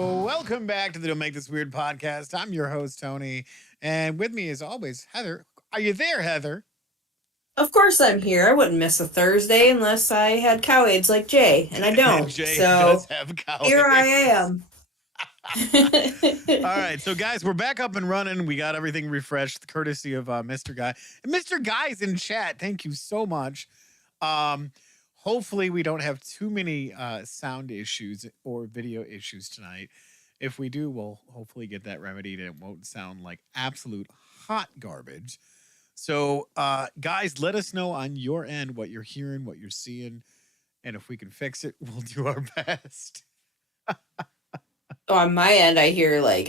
welcome back to the Don't Make This Weird podcast. I'm your host, Tony, and with me, as always, Heather. Are you there, Heather? Of course I'm here. I wouldn't miss a Thursday unless I had cow aids like Jay, and I don't. Jay so does have cow here I aids. am. All right, so guys, we're back up and running. We got everything refreshed, courtesy of Mr. Guy. And Mr. Guy's in chat. Thank you so much. Hopefully, we don't have too many sound issues or video issues tonight. If we do, we'll hopefully get that remedied and it won't sound like absolute hot garbage. So, guys, let us know on your end what you're hearing, what you're seeing, and if we can fix it, we'll do our best. On my end, I hear like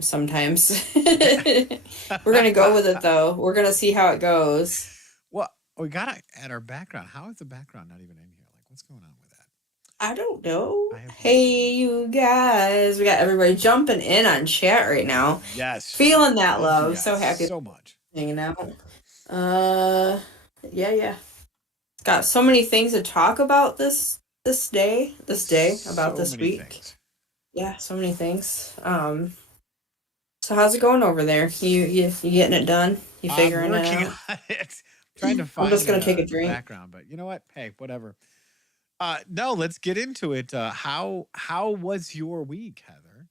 sometimes. We're gonna go with it though. We're gonna see how it goes. Well, we gotta add our background. How is the background not even in here? Like, what's going on with that? I don't know. Hey, you guys, we got everybody jumping in on chat right now. Yes, feeling that love. So happy, so much hanging out. Yeah. Got so many things to talk about this day about this week. Things. Yeah, so many things. So how's it going over there? You getting it done? You figuring it out? On it. Trying to find. I'm just gonna take a drink. Background, but you know what? Hey, whatever. No, let's get into it. How was your week, Heather?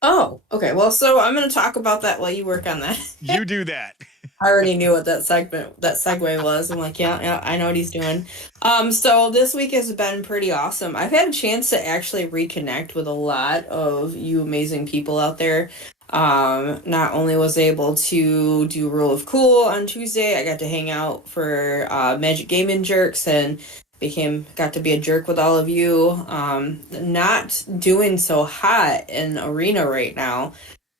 Oh, okay. Well, so I'm gonna talk about that while you work on that. You do that. I already knew what that segue was. I'm like, yeah, I know what he's doing. So this week has been pretty awesome. I've had a chance to actually reconnect with a lot of you amazing people out there. Not only was I able to do Rule of Cool on Tuesday, I got to hang out for Magic Gaming Jerks and got to be a jerk with all of you. Not doing so hot in Arena right now.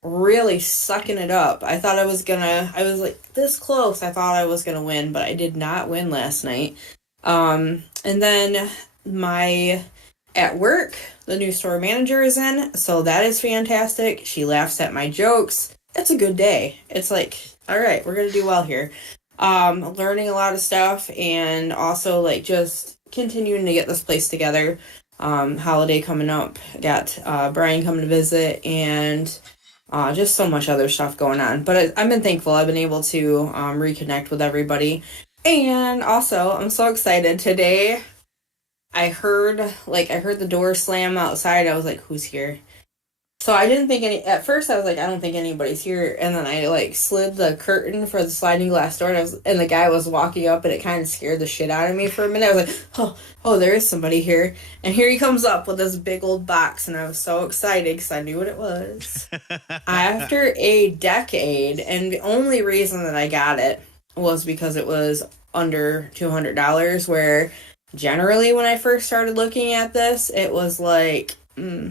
Really sucking it up. I was like this close. I thought I was gonna win, but I did not win last night. And then at work, the new store manager is in, so that is fantastic. She laughs at my jokes. It's a good day. It's like, all right, we're gonna do well here. Learning a lot of stuff and also like just continuing to get this place together. Holiday coming up. Got Brian coming to visit and just so much other stuff going on. But I've been thankful. I've been able to reconnect with everybody. And also, I'm so excited. Today, I heard the door slam outside. I was like, who's here? So I didn't think at first I was like, I don't think anybody's here. And then I like slid the curtain for the sliding glass door and the guy was walking up and it kind of scared the shit out of me for a minute. I was like, oh, there is somebody here. And here he comes up with this big old box. And I was so excited because I knew what it was. After a decade, and the only reason that I got it was because it was under $200, where generally when I first started looking at this, it was like $3,000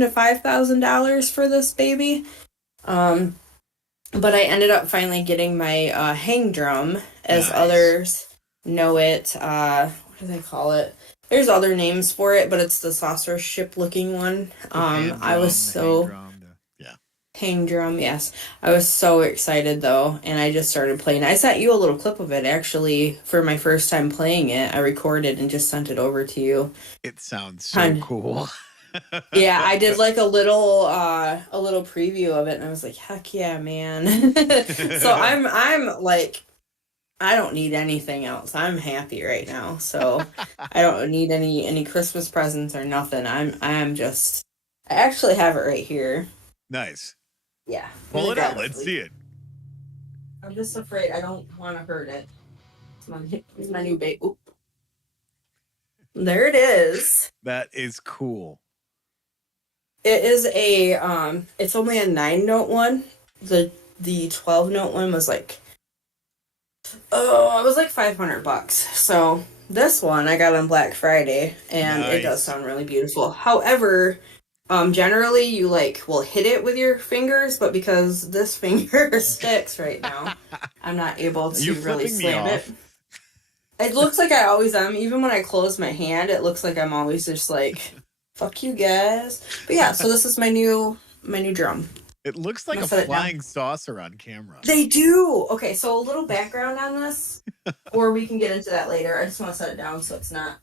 to $5,000 for this baby. But I ended up finally getting my hang drum, as nice. Others know it. What do they call it? There's other names for it, but it's the saucer ship looking one. I was so hang drum, yes. I was so excited though, and I just started playing. I sent you a little clip of it actually for my first time playing it. I recorded and just sent it over to you. It sounds so cool. Yeah, I did like a little preview of it, and I was like, heck yeah, man. So I'm like, I don't need anything else. I'm happy right now. So I don't need any Christmas presents or nothing. I actually have it right here. Nice. Yeah. Pull it out. Let's see it. I'm just afraid I don't want to hurt it. It's my new baby. There it is. That is cool. It is it's only a 9-note one. The 12-note one was like, it was like $500. So this one I got on Black Friday, and nice. It does sound really beautiful. However, generally you will hit it with your fingers, but because this finger sticks right now, I'm not able to really slam it. It looks like I always am. Even when I close my hand, it looks like I'm always just like, fuck you guys. But yeah, so this is my new drum. It looks like a flying saucer on camera. They do. Okay, so a little background on this, or we can get into that later. I just want to set it down so it's not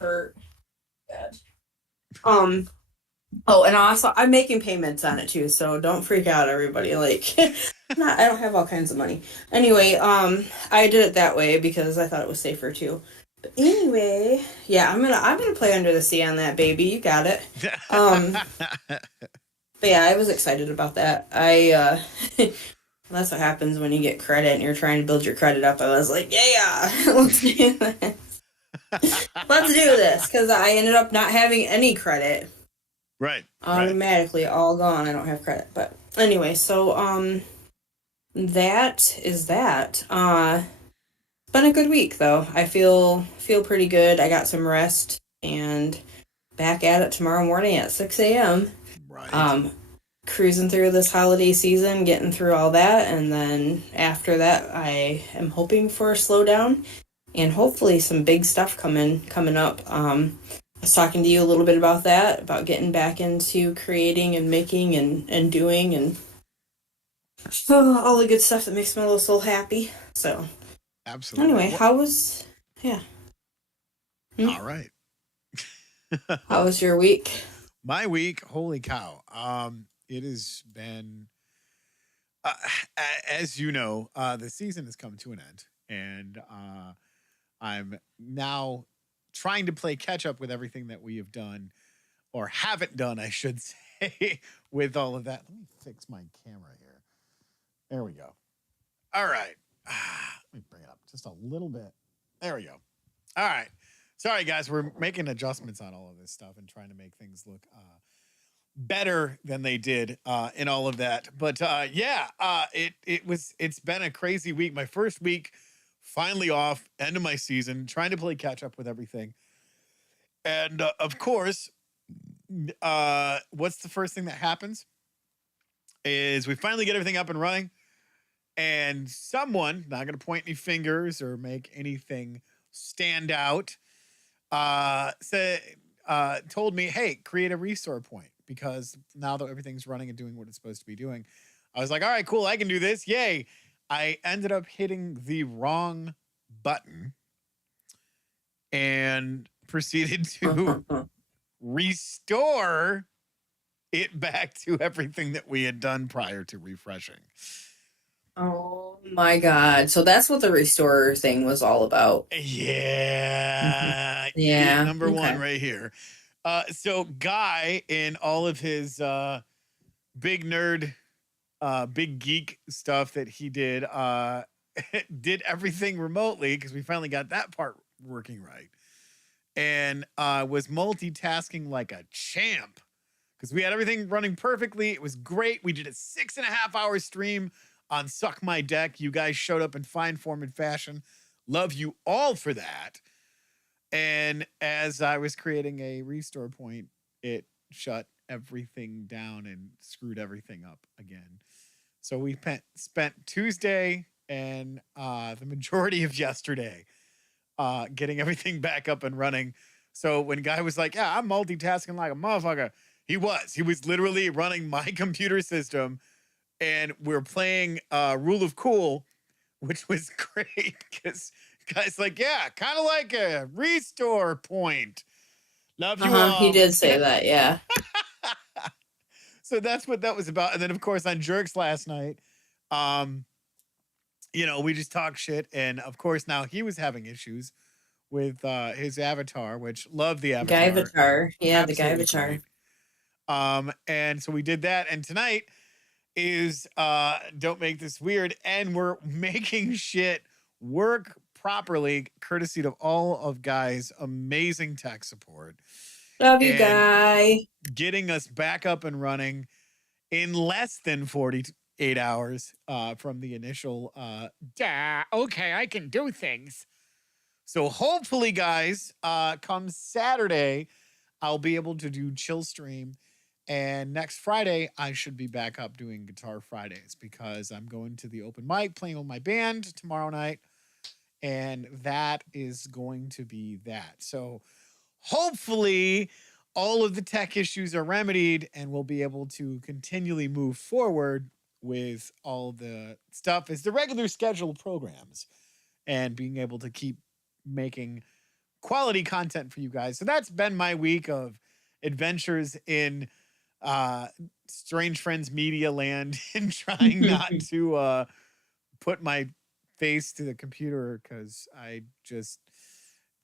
hurt. Good. Oh, and also I'm making payments on it too, so don't freak out, everybody. Like, not I don't have all kinds of money. Anyway, I did it that way because I thought it was safer too. But anyway, yeah, I'm gonna play Under the Sea on that baby. You got it. Um, but yeah, I was excited about that. That's what happens when you get credit and you're trying to build your credit up. I was like, yeah, let's do this. Let's do this because I ended up not having any credit. Right, right. Automatically all gone. I don't have credit. But anyway, so that is that. It's been a good week though. I feel pretty good. I got some rest and back at it tomorrow morning at 6 a.m. Right. Um cruising through this holiday season, getting through all that, and then after that I am hoping for a slowdown and hopefully some big stuff coming up. I was talking to you a little bit about that, about getting back into creating and making and doing and all the good stuff that makes my little soul happy. So Absolutely. anyway, yeah? Hmm? All right. How was your week? My week, holy cow. It has been, uh, as you know, the season has come to an end, and I'm now trying to play catch up with everything that we have done or haven't done, I should say, with all of that. Let me fix my camera here. There we go. All right. Let me bring it up just a little bit. There we go. All right. Sorry, guys. We're making adjustments on all of this stuff and trying to make things look better than they did in all of that. But yeah, it's been a crazy week. My first week finally off, end of my season, trying to play catch up with everything. And of course, what's the first thing that happens is we finally get everything up and running, and someone, not going to point any fingers or make anything stand out, said told me, hey, create a restore point, because now that everything's running and doing what it's supposed to be doing, I was like, all right, cool, I can do this, yay. I ended up hitting the wrong button and proceeded to restore it back to everything that we had done prior to refreshing. Oh my god. So that's what the restorer thing was all about. Yeah. Idiot Yeah. number one Okay. right here. So Guy, in all of his big nerd, big geek stuff that he did, did everything remotely because we finally got that part working right. And was multitasking like a champ because we had everything running perfectly. It was great. We did a 6.5 hour stream on Suck My Deck. You guys showed up in fine form and fashion. Love you all for that. And as I was creating a restore point, it shut everything down and screwed everything up again. So we spent Tuesday and the majority of yesterday getting everything back up and running. So when Guy was like, yeah, I'm multitasking like a motherfucker, he was. He was literally running my computer system, and we're playing Rule of Cool, which was great because Guy's like, yeah, kind of like a restore point. Love you Uh-huh. He all. did say that, yeah. So that's what that was about. And then of course on Jerks last night, um, we just talked shit, and of course now he was having issues with his avatar, which love the Guy avatar, Avatar. Yeah, the Guy absolutely Avatar. great. And so we did that, and tonight is don't make this weird, and we're making shit work properly courtesy of all of Guy's amazing tech support Love you, and Guy. getting us back up and running in less than 48 hours from the initial okay, I can do things. So hopefully, guys, come Saturday, I'll be able to do chill stream. And next Friday, I should be back up doing Guitar Fridays because I'm going to the open mic playing with my band tomorrow night. And that is going to be that. So hopefully, all of the tech issues are remedied and we'll be able to continually move forward with all the stuff as the regular scheduled programs and being able to keep making quality content for you guys. So that's been my week of adventures in uh Strange Friends Media Land and trying not to put my face to the computer because I just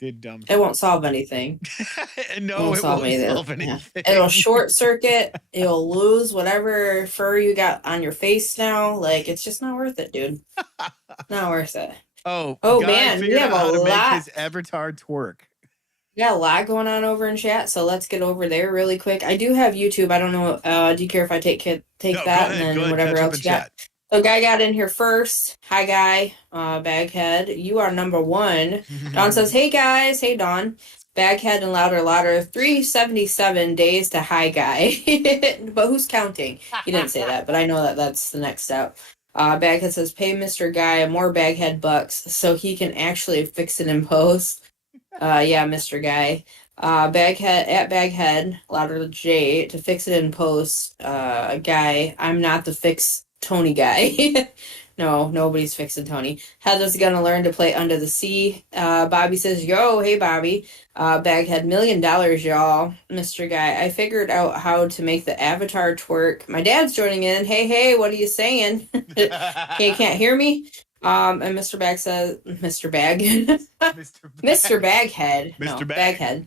did dumb It won't things. solve anything. It No, won't it solve won't anything. solve Yeah. anything. It'll short circuit. It'll lose whatever fur you got on your face now. Like, it's just not worth it, dude. Not worth it. Oh, Oh, guy man. We figured have out a how to make lot. his avatar twerk. We got a lot going on over in chat, so let's get over there really quick. I do have YouTube. I don't know. Do you care if I take No, that and go then ahead, whatever catch up else in you got? chat. So, Guy got in here first. Hi, Guy. Baghead. You are number one. Dawn says, hey, guys. Hey, Dawn. Baghead and louder, louder. 377 days to hi, Guy. But who's counting? He didn't say that, but I know that that's the next step. Baghead says, pay Mr. Guy more Baghead bucks so he can actually fix it in post. Yeah, Mr. Guy. Baghead at Baghead, louder J to fix it in post. Guy, I'm not the fix Tony guy. No, nobody's fixing Tony. Heather's gonna learn to play Under the Sea. Bobby says, yo, hey Bobby. Baghead, $1,000,000, y'all. Mr. Guy, I figured out how to make the avatar twerk. My dad's joining in. Hey, hey, what are you saying? Okay, can't hear me? And Mr. Bag says, Mr. Bag, Mr. Baghead, no, Mr. Bag. Baghead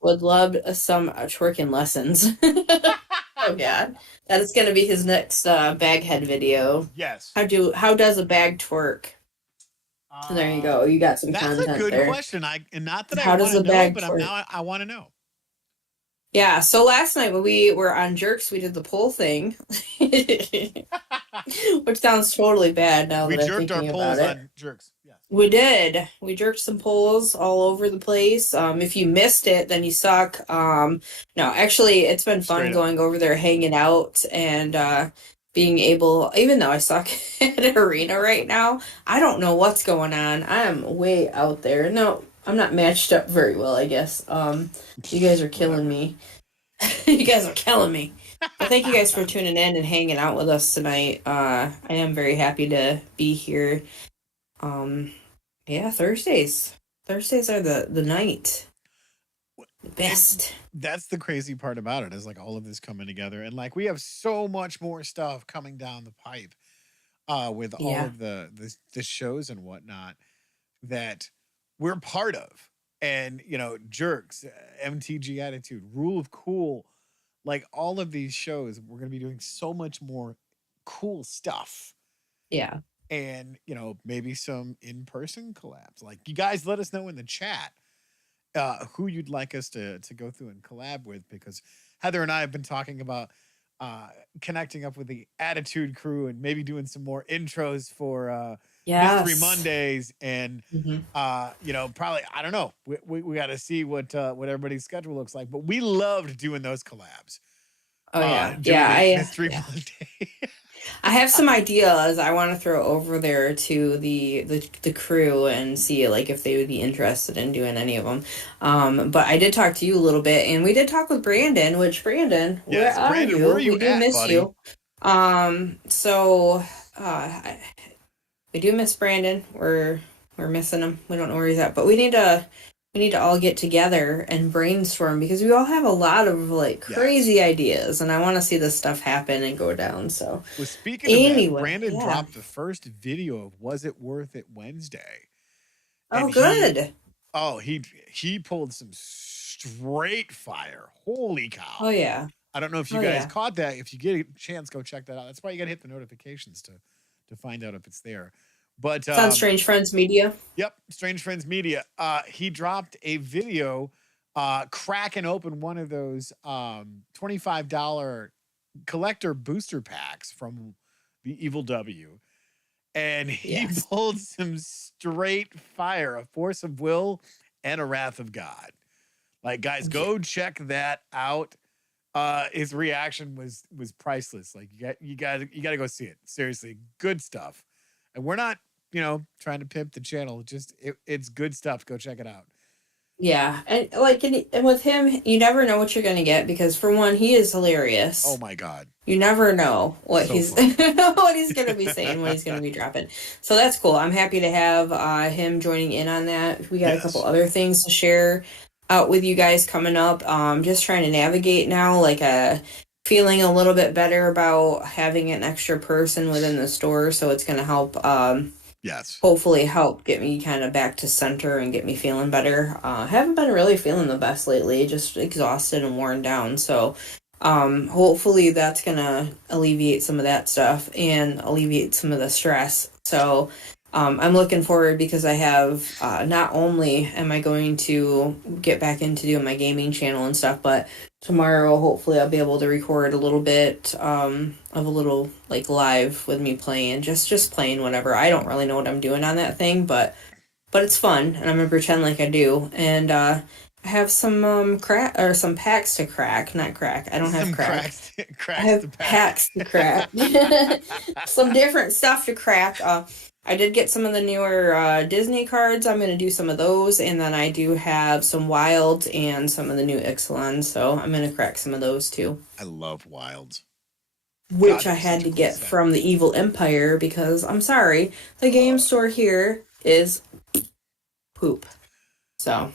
would love some twerking lessons. Oh God, that is going to be his next Baghead video. Yes. How does a bag twerk? So there you go. You got some That's content a good there. question. And not that How I does want to a know, bag but twerk? I want to know. Yeah. So last night when we were on Jerks, we did the poll thing, which sounds totally bad now We that I'm jerked our thinking polls about it. on jerks. Yes. We did. We jerked some polls all over the place. If you missed it, then you suck. No, actually, it's been fun Straight up. going over there, hanging out, and being able. Even though I suck at arena right now, I don't know what's going on. I am way out there. No, I'm not matched up very well, I guess. You guys are killing me. You guys are killing me. But thank you guys for tuning in and hanging out with us tonight. I am very happy to be here. Yeah, Thursdays. Thursdays are the night. The best. That's the crazy part about it is like all of this coming together. And like we have so much more stuff coming down the pipe with all Yeah. of the shows and whatnot that we're part of. And, you know, Jerks, MTG Attitude, Rule of Cool, like all of these shows, we're going to be doing so much more cool stuff. Yeah. And, you know, maybe some in-person collabs. Like you guys let us know in the chat who you'd like us to go through and collab with, because Heather and I have been talking about connecting up with the Attitude crew and maybe doing some more intros for Yes. Mystery Mondays and Mhm. you know, probably I don't know. We got to see what everybody's schedule looks like, but we loved doing those collabs. Oh yeah. Doing Yeah. the Mystery Monday. I have some ideas I want to throw over there to the crew and see like if they would be interested in doing any of them. But I did talk to you a little bit, and we did talk with Brandon. Which Brandon, Yes, where Brandon, are you? where are you We do at, miss buddy? you. So we do miss Brandon. We're missing him. We don't know where he's at, but we need to all get together and brainstorm because we all have a lot of like crazy ideas, and I want to see this stuff happen and go down. So, well, speaking of that, Brandon dropped the first video of "Was It Worth It" Wednesday. Oh, good. He pulled some straight fire. Holy cow! Oh yeah. I don't know if you guys caught that. If you get a chance, go check that out. That's why you got to hit the notifications to find out if it's there. But it's on Strange Friends Media. Yep, Strange Friends Media. He dropped a video cracking open one of those $25 collector booster packs from the Evil W. And he pulled some straight fire, a force of will and a wrath of God. Like, guys, go check that out. His reaction was priceless. Like you got to go see it. Seriously, good stuff. And we're not, you know, trying to pimp the channel. Just it's good stuff. Go check it out. Yeah, and like and with him, you never know what you're gonna get because for one, he is hilarious. Oh my God! You never know what he's what he's gonna be saying, what he's gonna be dropping. So that's cool. I'm happy to have him joining in on that. We got a couple other things to share. out with you guys coming up. Just trying to navigate now, like feeling a little bit better about having an extra person within the store, so it's going to help Yes. hopefully help get me kind of back to center and get me feeling better. Haven't been really feeling the best lately, just exhausted and worn down. So hopefully that's gonna alleviate some of that stuff and alleviate some of the stress. So I'm looking forward because I have not only am I going to get back into doing my gaming channel and stuff, but tomorrow hopefully I'll be able to record a little bit of a little like live with me playing, just playing whatever. I don't really know what I'm doing on that thing, but it's fun and I'm gonna pretend like I do. And I have some crack or some packs to crack, not crack. I don't have Some crack. I cracks the have pack. packs to crack. Some different stuff to crack. I did get some of the newer Disney cards. I'm going to do some of those. And then I do have some Wilds and some of the new Ixalans. So I'm going to crack some of those too. I love Wilds. God, Which I they're such had a to cool get set. from the Evil Empire because I'm sorry, the game store here is poop. So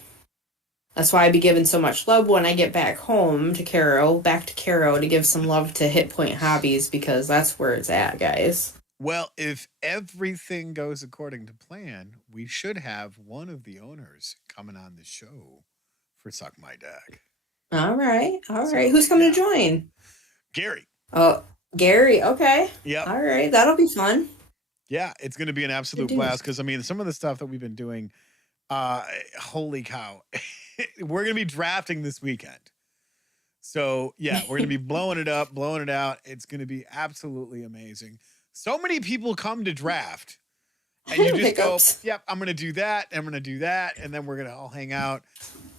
that's why I be giving so much love when I get back home to back to Caro to give some love to Hit Point Hobbies because that's where it's at, guys. Well, if everything goes according to plan, we should have one of the owners coming on the show for Suck My Dag. All right, all right. So, Who's coming yeah. to join? Gary. Oh, Gary. Okay. Yep. All right, that'll be fun. Yeah, it's going to be an absolute Good blast because, I mean, some of the stuff that we've been doing, holy cow. We're going to be drafting this weekend. So, yeah, we're going to be blowing it up, blowing it out. It's going to be absolutely amazing. So many people come to draft and you just go, yep, I'm going to do that. I'm going to do that. And then we're going to all hang out.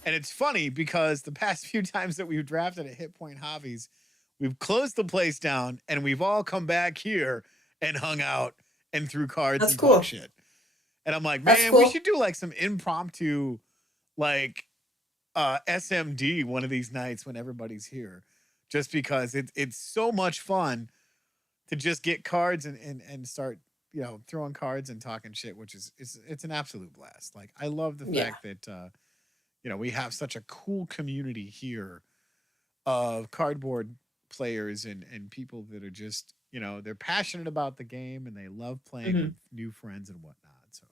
And it's funny because the past few times that we've drafted at Hit Point Hobbies, we've closed the place down and we've all come back here and hung out and threw cards and talk shit. And I'm like, man, we should do like some impromptu, like SMD one of these nights when everybody's here, just because it's so much fun to just get cards and start, you know, throwing cards and talking shit, which is it's an absolute blast. Like I love the fact that you know, we have such a cool community here of cardboard players and people that are just, you know, they're passionate about the game and they love playing with new friends and whatnot. So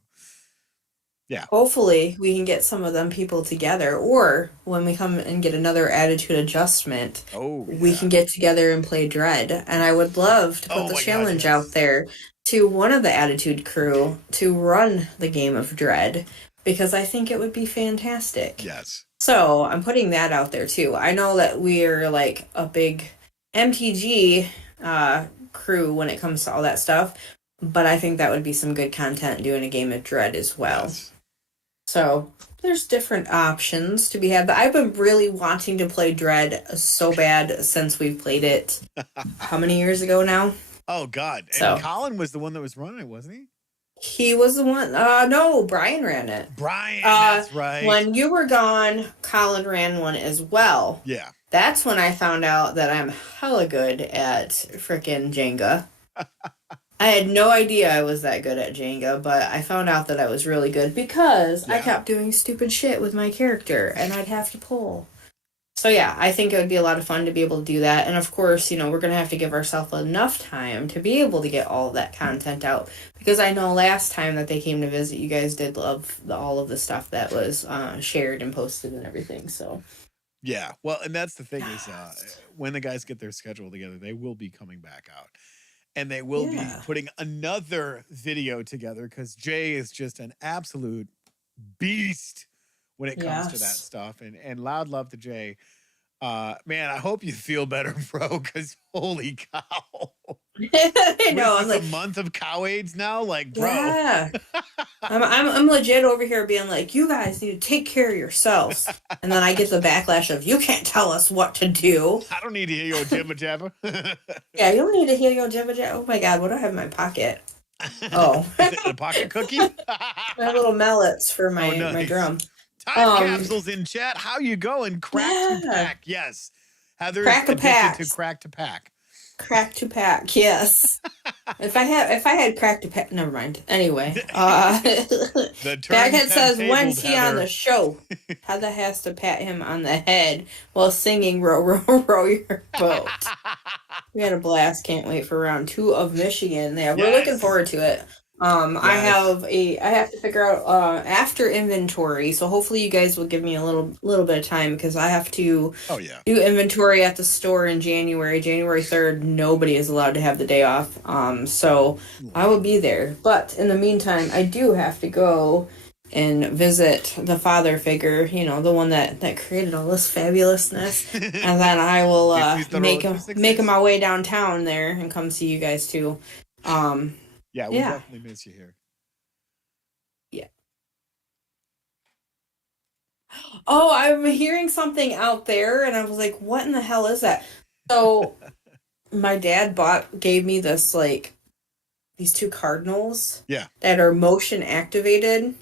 yeah. Hopefully we can get some of them people together, or when we come and get another attitude adjustment, we can get together and play Dread. And I would love to put the challenge out there to one of the attitude crew to run the game of Dread, because I think it would be fantastic. Yes. So I'm putting that out there too. I know that we're like a big MTG crew when it comes to all that stuff, but I think that would be some good content doing a game of Dread as well. Yes. So there's different options to be had, but I've been really wanting to play Dread so bad since we've played it. How many years ago now? Oh God! And Colin was the one that was running it, wasn't he? He was the one. No, Brian ran it. Brian, that's right. When you were gone, Colin ran one as well. Yeah. That's when I found out that I'm hella good at frickin' Jenga. I had no idea I was that good at Jenga, but I found out that I was really good because I kept doing stupid shit with my character and I'd have to pull. So yeah, I think it would be a lot of fun to be able to do that. And of course, you know, we're going to have to give ourselves enough time to be able to get all of that content out. Because I know last time that they came to visit, you guys did love all of the stuff that was shared and posted and everything. So yeah, well, and that's the thing is when the guys get their schedule together, they will be coming back out. And they will be putting another video together because Jay is just an absolute beast when it comes to that stuff. And loud love to Jay. Man, I hope you feel better, bro, because holy cow. I know. I'm like a month of cow AIDS now, like, bro. Yeah. I'm legit over here being like, you guys need to take care of yourselves. And then I get the backlash of, you can't tell us what to do. I don't need to hear your jibba jabba. Yeah, you don't need to hear your jibba jabba. Oh my God, what do I have in my pocket? Oh. Is it a pocket cookie? My little mallets for my, my drum. Time capsules in chat. How you going? Crack to pack. Yes. Heather's addicted to crack to pack. Crack to pack, yes. If I had crack to pack, never mind. Anyway, The turn Baghead says, tabled when's he on the Heather. show? Heather has to pat him on the head while singing "Row, row, row your boat." We had a blast. Can't wait for round 2 of Michigan. Yeah, we're looking Yes. forward to it. Yes. I have to figure out after inventory. So hopefully you guys will give me a little bit of time because I have to Oh yeah. do inventory at the store in January. January 3rd, nobody is allowed to have the day off. So I will be there. But in the meantime, I do have to go and visit the father figure, the one that created all this fabulousness. And then I will Existe road make 266. my way downtown there and come see you guys too. Um, Yeah, we'll yeah. definitely miss you here. Yeah. Oh, I'm hearing something out there and I was like, what in the hell is that? So my dad gave me this like these 2 cardinals Yeah. that are motion activated,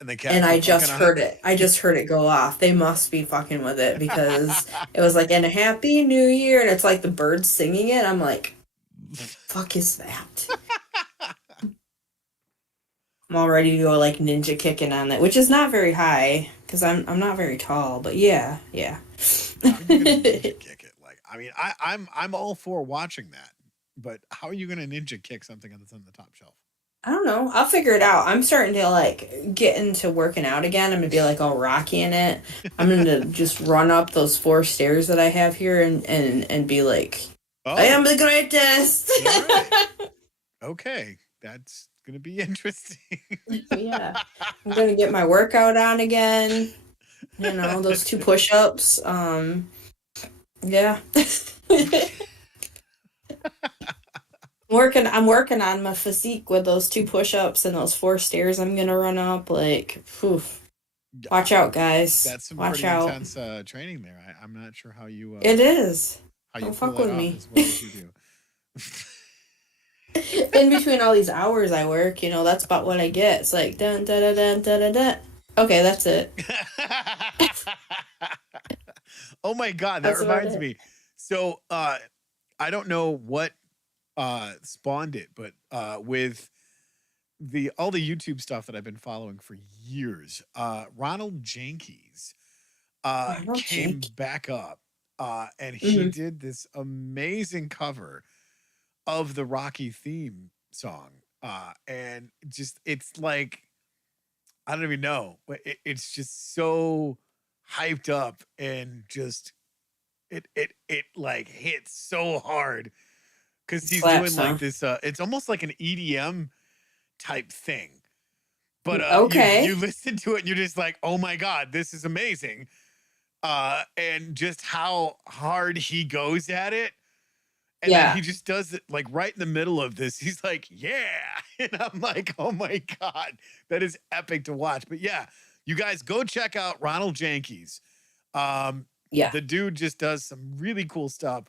And the and cats are I fucking just on it. heard it. I just heard it go off. They must be fucking with it because it was like, and a happy new year, and it's like the birds singing it. I'm like, fuck is that? I'm all ready to go like ninja kicking on that, which is not very high because I'm not very tall, but yeah. How are you gonna ninja kick it? Like, I mean, I'm all for watching that, but how are you gonna ninja kick something that's on the top shelf? I don't know. I'll figure it out. I'm starting to like get into working out again. I'm gonna be like all rocky in it. I'm gonna just run up those 4 stairs that I have here and be like, I am Oh, the greatest. all right. Okay, that's gonna be interesting. Yeah. I'm gonna get my workout on again. Those 2 push-ups. Yeah. I'm working on my physique with those 2 push-ups and those 4 stairs I'm gonna run up. Like, phew. Watch out, guys. That's some Watch pretty out. intense training there. I'm not sure It is. how you Don't pull fuck that with off me. as well as you do. In between all these hours I work, that's about what I get. It's like dun da da dun da da da. Okay, that's it. Oh my god, that That's about reminds it. me. So I don't know what spawned it, but with the all the YouTube stuff that I've been following for years, Ronald Jenkins Ronald came Jake. back up and he Mm-hmm. did this amazing cover of the Rocky theme song. And just it's like I don't even know, but it's just so hyped up and just it like hits so hard because he's doing Slaps, like huh? this it's almost like an EDM type thing. But you Okay. listen to it and you're just like, oh my god, this is amazing. And just how hard he goes at it. And then Yeah. he just does it like right in the middle of this. He's like, yeah. And I'm like, oh my God, that is epic to watch. But yeah, you guys go check out Ronald Jenkins. Yeah. The dude just does some really cool stuff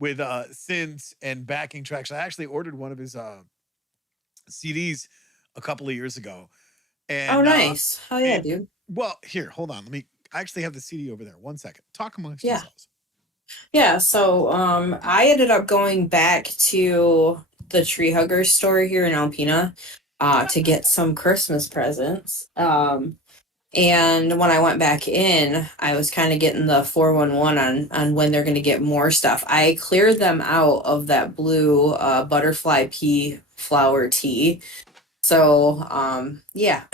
with synths and backing tracks. I actually ordered one of his CDs a couple of years ago. Oh, And nice. Oh, yeah, it, dude. well, here, hold on. I actually have the CD over there. One second. Talk amongst Yeah. yourselves. Yeah. So, I ended up going back to the Tree Huggers store here in Alpena, to get some Christmas presents. And when I went back in, I was kind of getting the 411 on when they're going to get more stuff. I cleared them out of that blue butterfly pea flower tea. So, yeah.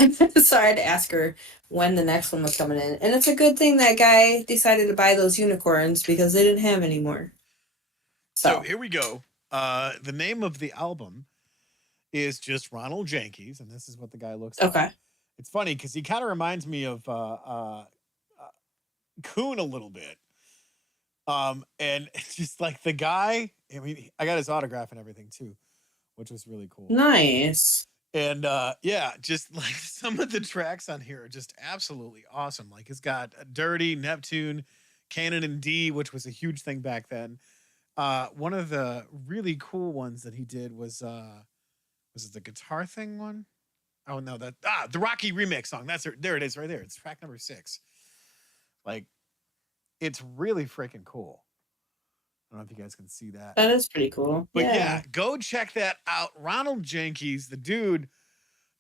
So I had to ask her when the next one was coming in. And it's a good thing that guy decided to buy those unicorns because they didn't have any more. So So, here we go. The name of the album is just Ronald Jenkins, and this is what the guy looks like. okay. It's funny because he kind of reminds me of Coon a little bit. And it's just like the guy. I mean, I got his autograph and everything too, which was really cool. Nice. And yeah, just like some of the tracks on here are just absolutely awesome. Like it's got Dirty, Neptune, Canon and D, which was a huge thing back then. One of the really cool ones that he did was it the guitar thing one? Oh no, the Rocky remix song. There it is right there. It's track number 6. Like it's really freaking cool. I don't know if you guys can see that. That is pretty cool. But yeah, Yeah. go check that out. Ronald Jenkins, the dude,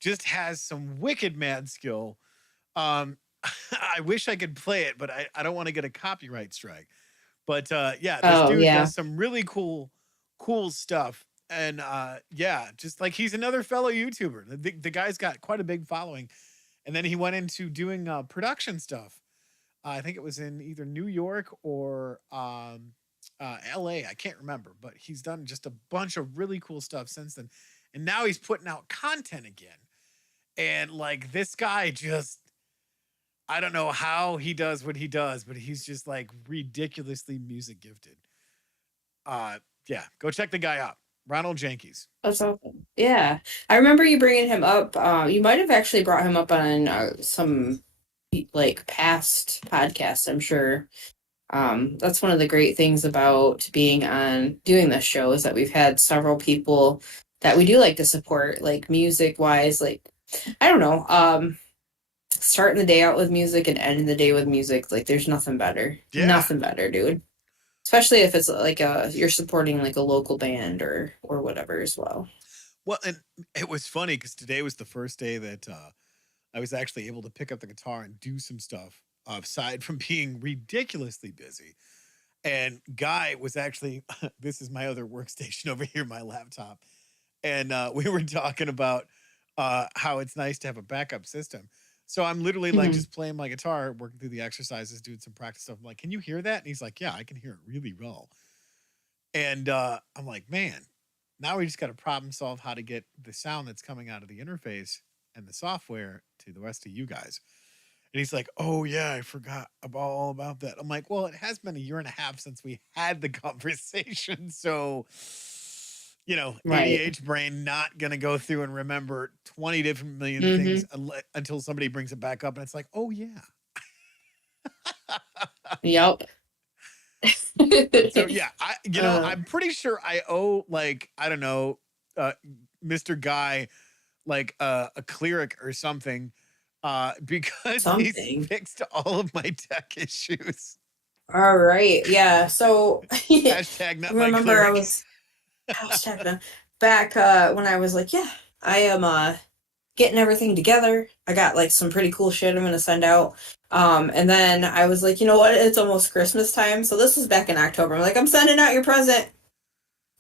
just has some wicked mad skill. Um, I wish I could play it, but I don't want to get a copyright strike. But yeah, this Oh, dude yeah. does some really cool stuff. And yeah, just like he's another fellow YouTuber. The guy's got quite a big following. And then he went into doing production stuff. I think it was in either New York or LA. I can't remember, but he's done just a bunch of really cool stuff since then. And now he's putting out content again. And like this guy just, I don't know how he does what he does, but he's just like ridiculously music gifted. Yeah, go check the guy out. Ronald Jenkins. That's awesome. Yeah. I remember you bringing him up. You might have actually brought him up on some like past podcasts, I'm sure. That's one of the great things about being on doing this show is that we've had several people that we do like to support, like music wise, like I don't know, starting the day out with music and ending the day with music. Like there's nothing better. Yeah. Nothing better, dude. Especially if it's like you're supporting like a local band or whatever as well. Well, and it was funny because today was the first day that I was actually able to pick up the guitar and do some stuff aside from being ridiculously busy. And Guy was actually, this is my other workstation over here, my laptop. And we were talking about how it's nice to have a backup system. So I'm literally like just playing my guitar, working through the exercises, doing some practice stuff. I'm like, can you hear that? And he's like, yeah, I can hear it really well. And I'm like, man, now we just got to problem solve how to get the sound that's coming out of the interface and the software to the rest of you guys. And he's like, oh, yeah, I forgot all about that. I'm like, well, it has been a year and a half since we had the conversation. So, you know, Right. ADH brain not going to go through and remember 20 different million things until somebody brings it back up. And it's like, oh, yeah. Yep. So, yeah, I'm pretty sure I owe, like, I don't know, Mr. Guy, like a cleric or something. Because he's fixed all of my tech issues. All right. Yeah. So hashtag not remember my I was back when I was like, yeah, I am getting everything together. I got like some pretty cool shit I'm gonna send out. And then I was like, you know what? It's almost Christmas time. So this was back in October. I'm like, I'm sending out your present.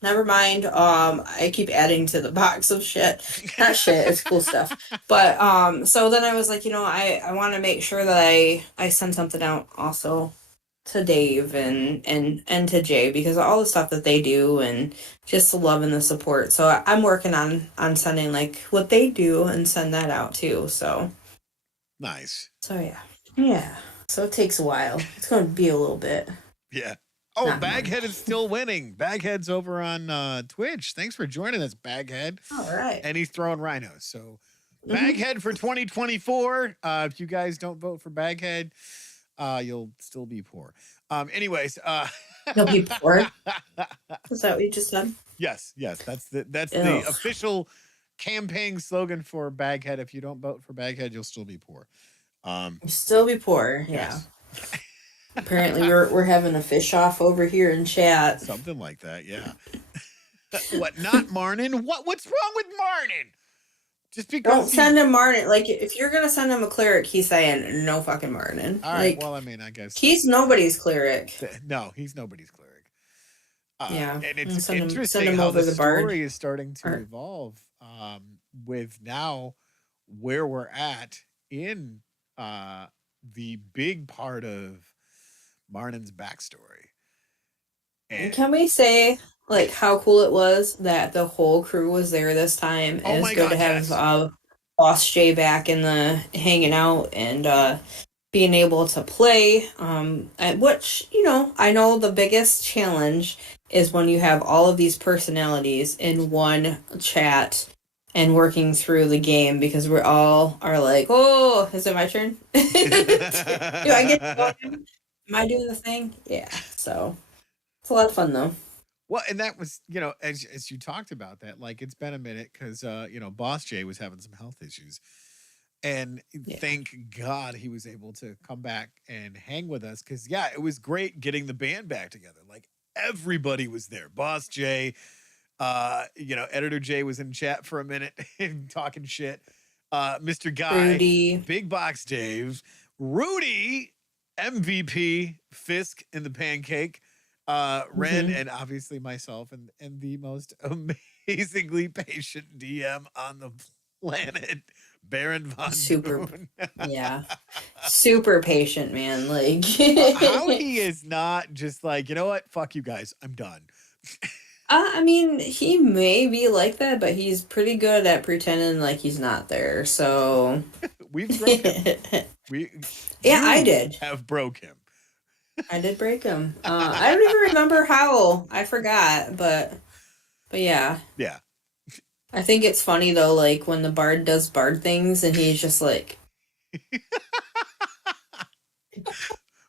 Never mind. I keep adding to the box of shit. Not shit, it's cool stuff. But so then I was like, you know, I want to make sure that I send something out also to Dave and to Jay because of all the stuff that they do and just the love and the support. So I'm working on sending like what they do and send that out too. So nice. So yeah. So it takes a while. It's going to be a little bit. Yeah. Oh, Baghead is still winning. Baghead's over on Twitch. Thanks for joining us, Baghead. All right. And he's throwing rhinos. So Baghead for 2024. If you guys don't vote for Baghead, you'll still be poor. Anyways, you'll be poor. Is that what you just said? Yes. That's the official campaign slogan for Baghead. If you don't vote for Baghead, you'll still be poor. You'll still be poor. Yes. Yeah. Apparently, we're having a fish off over here in chat. Something like that, yeah. What? Not Marnin? What's wrong with Marnin? Just because don't send him Marnin. Like if you're gonna send him a cleric, he's saying no fucking Marnin. All right. Well, I mean, I guess he's nobody's cleric. No, he's nobody's cleric. Yeah, and it's interesting how the story is starting to evolve. With now where we're at in the big part of Marnin's backstory. And can we say like how cool it was that the whole crew was there this time? Oh it's good to have Boss Jay back in the hanging out and being able to play. Which, you know, I know the biggest challenge is when you have all of these personalities in one chat and working through the game because we all are like, oh, is it my turn? Do I get to go? Am I doing the thing? Yeah. So it's a lot of fun though. Well, and that was, you know, as you talked about that, like it's been a minute because you know, Boss Jay was having some health issues. And thank God he was able to come back and hang with us because, yeah, it was great getting the band back together. Like, Everybody was there. Boss Jay, Editor Jay was in chat for a minute talking shit. Mr. Guy, Rudy. Big Box Dave, Rudy, MVP, Fisk in the pancake, Ren, Mm-hmm. and obviously myself, and the most amazingly patient DM on the planet, Baron Von Super, Boone. yeah, super patient, man. Like, How he is not just like, you know what? Fuck you guys. I'm done. I mean, he may be like that, but he's pretty good at pretending like he's not there. So, We've broke him. yeah, We I You did. have broke him. I did break him. I don't even remember how. I forgot, but yeah. Yeah. I think it's funny though, like when the bard does bard things, and he's just like,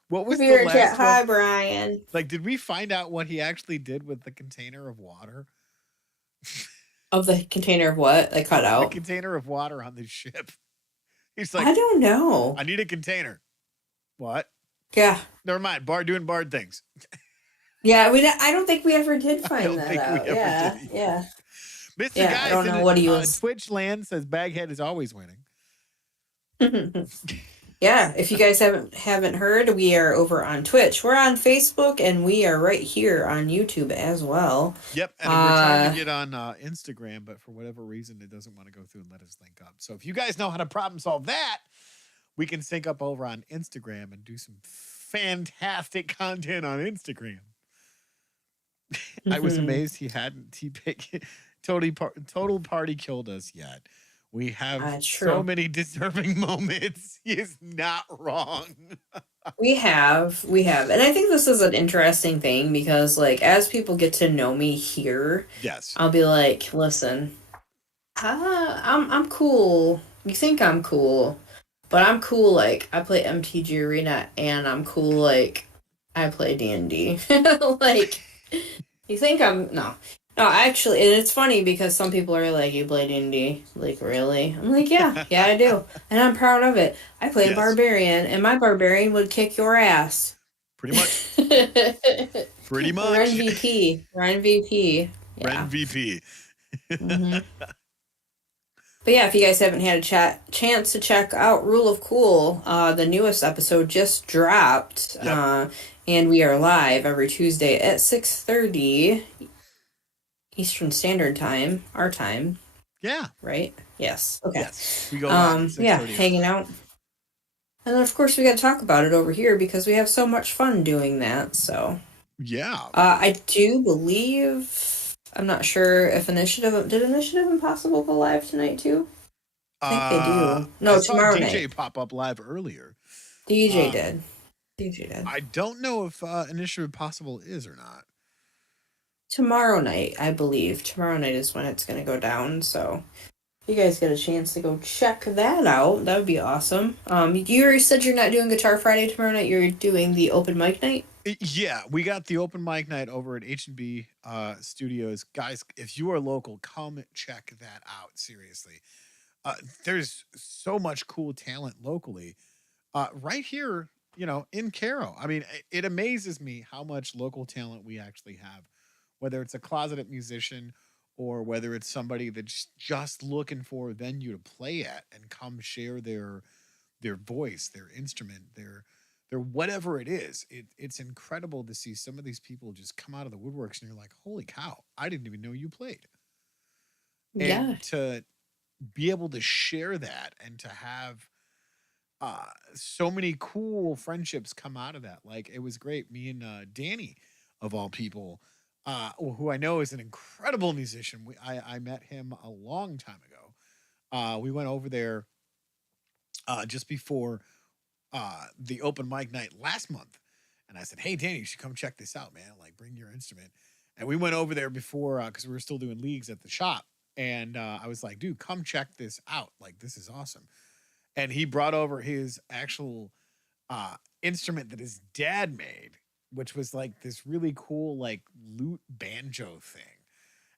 What "If was the you're in chat, last one? hi Brian." Like, did we find out what he actually did with the container of water? Of the container of what they cut The out. container of water on the ship. He's I like, don't know. I need a container. What? Yeah, Never mind. Bard doing bard things. yeah. I don't think we ever did I find don't that think we out. ever Yeah, did either. yeah, Mr. yeah. I Guys don't know in what he was. Twitch land says Baghead is always winning. Yeah, if you guys haven't heard, we are over on Twitch. We're on Facebook, and we are right here on YouTube as well. Yep, and we're trying to get on Instagram, but for whatever reason, it doesn't want to go through and let us link up. So if you guys know how to problem solve that, we can sync up over on Instagram and do some fantastic content on Instagram. I was amazed he hadn't T-Pick total party killed us yet. We have so many deserving moments. He is not wrong. We have, and I think this is an interesting thing because, like, as people get to know me here, yes, I'll be like, listen, I'm cool. You think I'm cool, but I'm cool. Like, I play MTG Arena, and I'm cool. Like, I play D&D. Like, you think I'm no, actually, and it's funny because some people are like, "You play D&D?" Like, really? I'm like, "Yeah, I do," and I'm proud of it. I play a barbarian, and my barbarian would kick your ass. Pretty much. Pretty much. We're MVP. Yeah. Ren VP. Mm-hmm. But yeah, if you guys haven't had a chance to check out Rule of Cool, the newest episode just dropped, and we are live every Tuesday at 6:30 Eastern Standard Time, our time. Yeah. Right? Yes. Okay. Yes. We go live at 6:30 hanging out. And then, of course, we got to talk about it over here because we have so much fun doing that. So, yeah. I do believe, I'm not sure if did Initiative Impossible go live tonight too? I think they do. No, tomorrow night. DJ pop up live earlier. DJ did. I don't know if Initiative Impossible is or not. Tomorrow night, I believe. Tomorrow night is when it's going to go down. So, if you guys get a chance to go check that out, that would be awesome. You already said you're not doing Guitar Friday tomorrow night. You're doing the open mic night. Yeah, we got the open mic night over at H&B Studios. Guys, if you are local, come check that out. Seriously. There's so much cool talent locally right here, in Caro. I mean, it amazes me how much local talent we actually have, whether it's a closeted musician or whether it's somebody that's just looking for a venue to play at and come share their voice, their instrument, their whatever it is. It's incredible to see some of these people just come out of the woodworks and you're like, holy cow, I didn't even know you played. Yeah. And to be able to share that and to have so many cool friendships come out of that. Like, it was great. Me and Danny, of all people, who I know is an incredible musician. I met him a long time ago. We went over there just before the open mic night last month. And I said, hey, Danny, you should come check this out, man. Like, bring your instrument. And we went over there before, because we were still doing leagues at the shop. And I was like, dude, come check this out. Like, this is awesome. And he brought over his actual instrument that his dad made, which was like this really cool, like, lute banjo thing.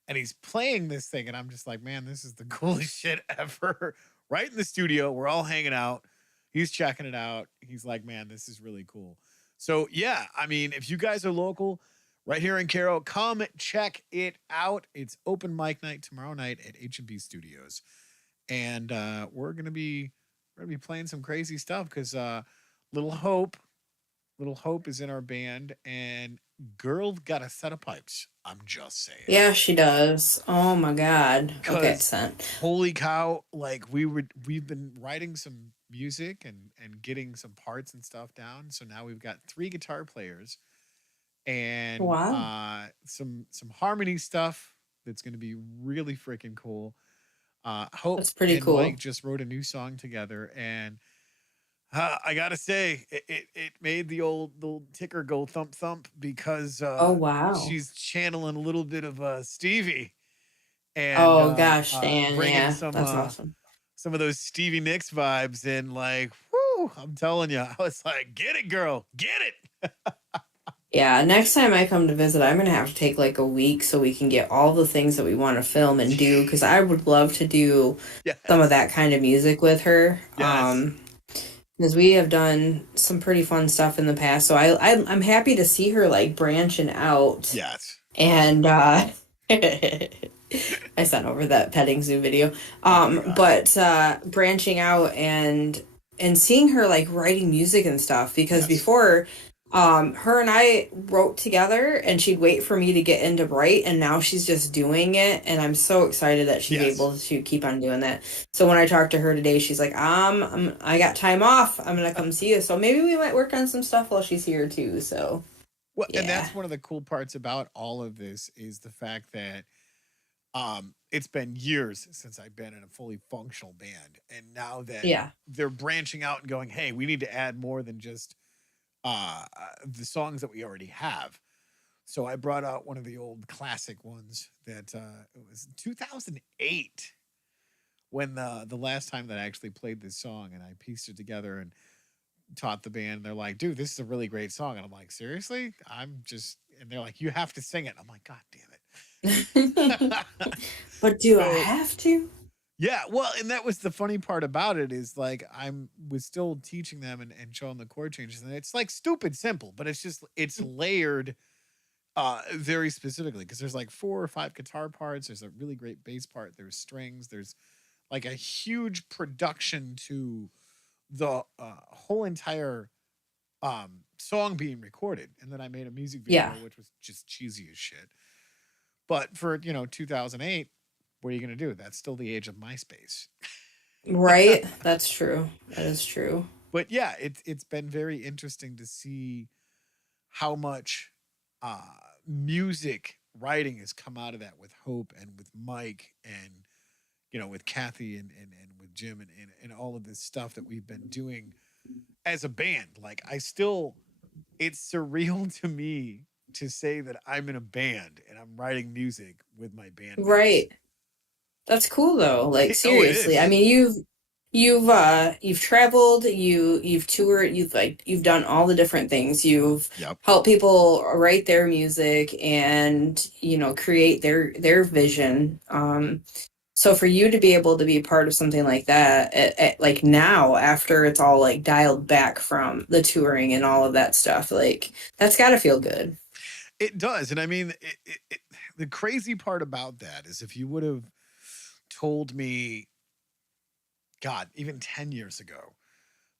And he's playing this thing. And I'm just like, man, this is the coolest shit ever. Right in the studio. We're all hanging out. He's checking it out. He's like, man, this is really cool. So, yeah, I mean, if you guys are local, right here in Carroll. Come check it out. It's open mic night tomorrow night at H&B Studios, and we're gonna be playing some crazy stuff because Little Hope, Little Hope is in our band, and girl got a set of pipes. I'm just saying. Yeah, she does. Oh my God. Okay, it's Cause sent. holy cow, like we've been writing some music and getting some parts and stuff down. So now we've got 3 guitar players and Wow. some harmony stuff that's going to be really freaking cool. Hope That's pretty and Mike cool. just wrote a new song together, and I gotta say it made the old ticker go thump thump because Oh wow. she's channeling a little bit of Stevie and Oh gosh, Dan, bringing yeah, that's awesome. some of those Stevie Nicks vibes in. Like, whoo! I'm telling you, I was like, get it, girl, get it. Yeah, next time I come to visit, I'm gonna have to take like a week so we can get all the things that we want to film and do because I would love to do some of Yes, that kind of music with her. yes, Because we have done some pretty fun stuff in the past, so I'm happy to see her like branching out yes. and I sent over that petting zoo video. Oh my god. But branching out and seeing her like writing music and stuff because Yes. before her and I wrote together and she'd wait for me to get into write and now she's just doing it and I'm so excited that she's Yes. able to keep on doing that. So when I talked to her today, she's like, I got time off. I'm gonna come see you. So maybe we might work on some stuff while she's here too. So Well, and yeah. that's one of the cool parts about all of this is the fact that it's been years since I've been in a fully functional band, and now that Yeah. they're branching out and going, hey, we need to add more than just the songs that we already have. So I brought out one of the old classic ones that it was 2008 when the last time that I actually played this song, and I pieced it together and taught the band. They're like, dude, this is a really great song. And I'm like, seriously? And they're like, you have to sing it. I'm like, God damn it. But do I So, have to? yeah, well, and that was the funny part about it is like, was still teaching them and showing the chord changes. And it's like stupid simple, but it's layered very specifically because there's like 4 or 5 guitar parts. There's a really great bass part. There's strings. There's like a huge production to the whole entire song being recorded, and then I made a music video Yeah. which was just cheesy as shit. But for 2008, what are you gonna do? That's still the age of MySpace. Right? That's true. That is true. But yeah, it's been very interesting to see how much uh, music writing has come out of that with Hope and with Mike and with Kathy and with Jim and all of this stuff that we've been doing as a band. Like it's surreal to me to say that I'm in a band and I'm writing music with my bandmates. Right. That's cool though. Like Oh, it seriously. I is. mean, you've traveled, you've toured, you've done all the different things. You've Yep. helped people write their music and, create their vision. So for you to be able to be part of something like that, like now after it's all like dialed back from the touring and all of that stuff, like that's got to feel good. It does. And I mean, the crazy part about that is if you would have told me, God, even 10 years ago,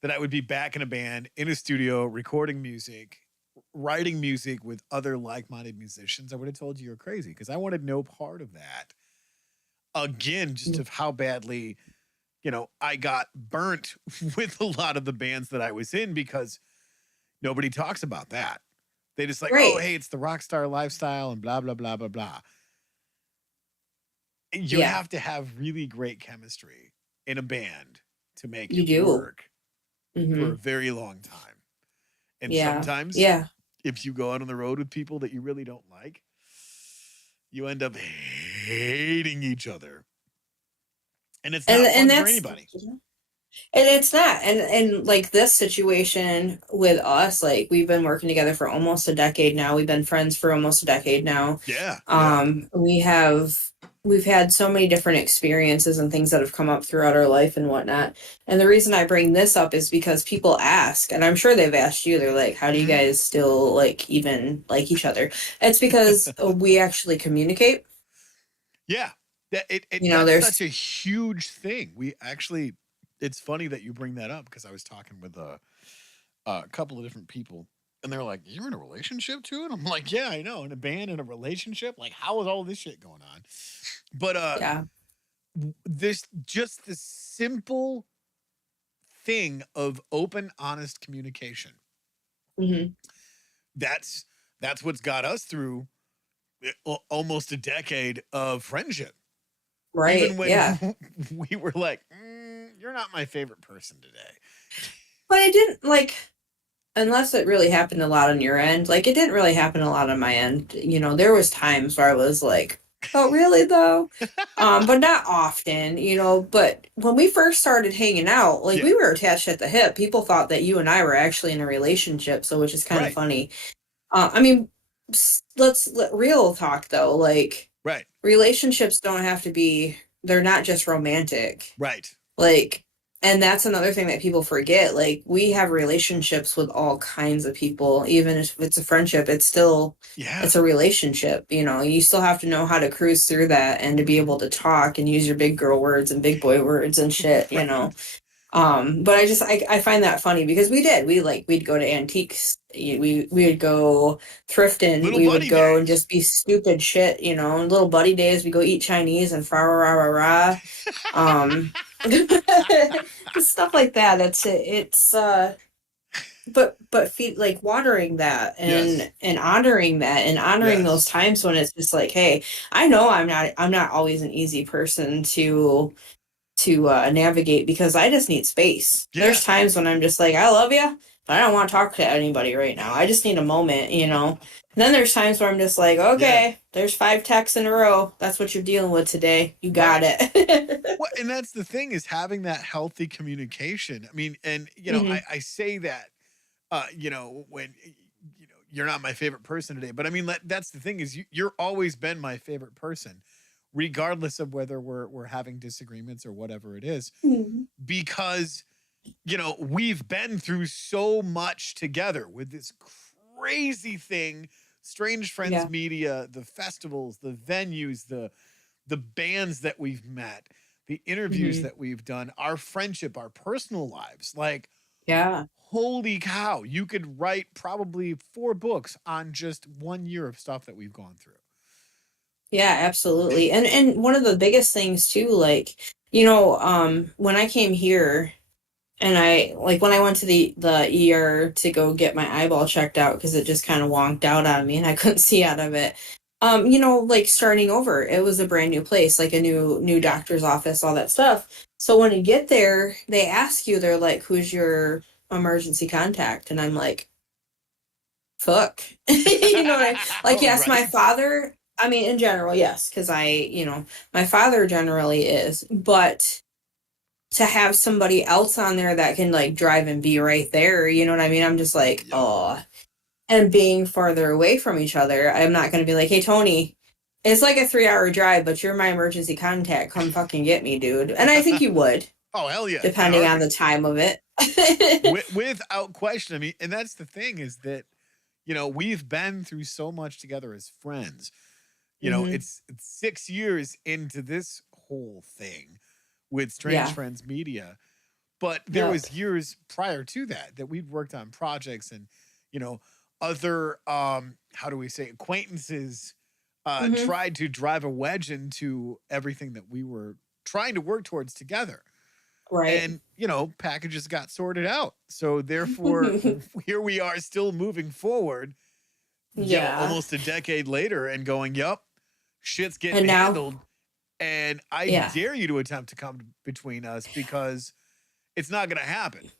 that I would be back in a band, in a studio, recording music, writing music with other like minded musicians, I would have told you you're crazy because I wanted no part of that. Again, just of how badly, I got burnt with a lot of the bands that I was in because nobody talks about that. They just like, oh, Right. hey, it's the rock star lifestyle and blah, blah, blah, blah, blah. You Yeah, have to have really great chemistry in a band to make you it do. work for Hmm. a very long time. And Yeah. sometimes Yeah. if you go out on the road with people that you really don't like, you end up hating each other. And it's not And fun for that's anybody. and it's not and like this situation with us, like we've been working together for almost a decade now. We've been friends for almost a decade now. Yeah, yeah. We have we've had so many different experiences and things that have come up throughout our life and whatnot. And the reason I bring this up is because people ask, and I'm sure they've asked you, they're like, how do you Mhm. guys still like even like each other? It's because we actually communicate. Yeah. You know, That's such there's a huge thing. We actually, it's funny that you bring that up because I was talking with a couple of different people and they're like, "You're in a relationship too?" And I'm like, "Yeah, I know. In a band, in a relationship. Like, how is all this shit going on?" But yeah. this just the simple thing of open, honest communication. Hmm. That's that's what's got us through almost a decade of friendship. Even Right. when Yeah. we were like, "You're not my favorite person today." But it didn't like unless it really happened a lot on your end, like it didn't really happen a lot on my end. You know, there was times where I was like, "Oh, really though?" But not often, you know. But when we first started hanging out, like Yeah, we were attached at the hip. People thought that you and I were actually in a relationship, so which is kind of right, funny. I mean, let's let real talk though. Like right, relationships don't have to be. They're not just romantic. right. Like, and that's another thing that people forget. Like, we have relationships with all kinds of people. Even if it's a friendship, it's still Yeah, it's a relationship. You know, you still have to know how to cruise through that and to be able to talk and use your big girl words and big boy words and shit, you know. right. But I find that funny because we'd go to antiques, we would go thrifting, Little we would buddy go and days. just be stupid shit, you know, and little buddy days, we go eat Chinese and fra ra ra ra. Um, stuff like that. But feed like watering that Yes, and honoring that and honoring those yes, times when it's just like, hey, I know I'm not always an easy person to navigate because I just need space. yeah, There's times when I'm just like, I love you, but I don't want to talk to anybody right now. I just need a moment, you know. And then there's times where I'm just like, yeah. okay, there's 5 texts in a row. That's what you're dealing with today. You got Right. it. Well, and that's the thing is having that healthy communication. I mean, and Hmm. I say that, when you're not my favorite person today, but I mean, that's the thing is you're always been my favorite person, regardless of whether we're having disagreements or whatever it is, Hmm. because we've been through so much together with this crazy thing, Strange Friends Yeah. Media, the festivals, the venues, the bands that we've met, the interviews Hmm. that we've done, our friendship, our personal lives. Like, Yeah. holy cow, you could write probably 4 books on just 1 year of stuff that we've gone through. Yeah, absolutely. And one of the biggest things too, like, you know, when I came here and I like when I went to the ER to go get my eyeball checked out because it just kind of wonked out on me and I couldn't see out of it. You know, like starting over, it was a brand new place, like a new Yeah. doctor's office, all that stuff. So when you get there, they ask you, they're like, "Who's your emergency contact?" And I'm like, "Fuck," you know what I like? Yes, my Right. father. I mean, in general, yes, because my father generally is, but to have somebody else on there that can like drive and be right there, you know what I mean? I'm just like, Yep. oh, and being farther away from each other, I'm not going to be like, hey, Tony, it's like a 3 hour drive, but you're my emergency contact. Come fucking get me, dude. And I think you would, Oh, hell yeah. In a depending on the heartbeat. time of it. Without question. I mean, and that's the thing is that, we've been through so much together as friends. Hmm. It's 6 years into this whole thing with Strange Yeah. Friends Media, but there Yep. was years prior to that we'd worked on projects and, you know, other how do we say acquaintances Hmm. tried to drive a wedge into everything that we were trying to work towards together. Right. And, packages got sorted out. So therefore, here we are still moving forward, Yeah. almost a decade later and going, "Yep, shit's getting And now, handled." And I yeah. dare you to attempt to come between us because it's not going to happen.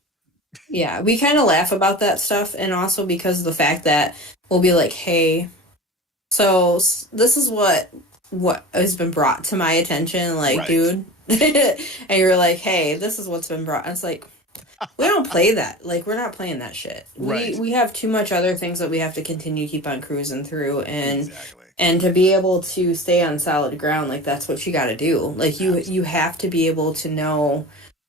Yeah. We kind of laugh about that stuff. And also because of the fact that we'll be like, hey, so this is what has been brought to my attention, like, Right. dude. And you're like, hey, this is what's been brought. And it's like, we don't play that. Like, we're not playing that shit. We Right. we have too much other things that we have to continue to keep on cruising through, and Exactly. And to be able to stay on solid ground, like that's what you got to do. Like you have to be able to know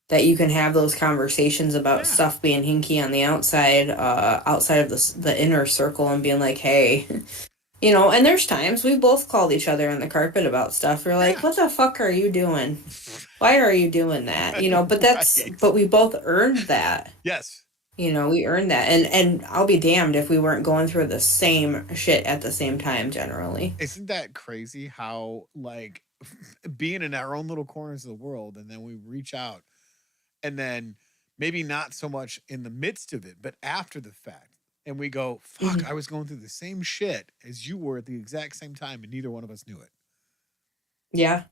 that you can have those conversations about Yeah. stuff being hinky on the outside, outside of the inner circle, and being like, hey, you know. And there's times we both called each other on the carpet about stuff. We're like, Yeah. what the fuck are you doing? Why are you doing that? You know. But Right. but we both earned that. Yes. You know, we earned that. And I'll be damned if we weren't going through the same shit at the same time. Generally. Isn't that crazy how, like, being in our own little corners of the world, and then we reach out, and then maybe not so much in the midst of it, but after the fact, and we go, fuck, Mm-hmm. I was going through the same shit as you were at the exact same time, and neither one of us knew it. Yeah.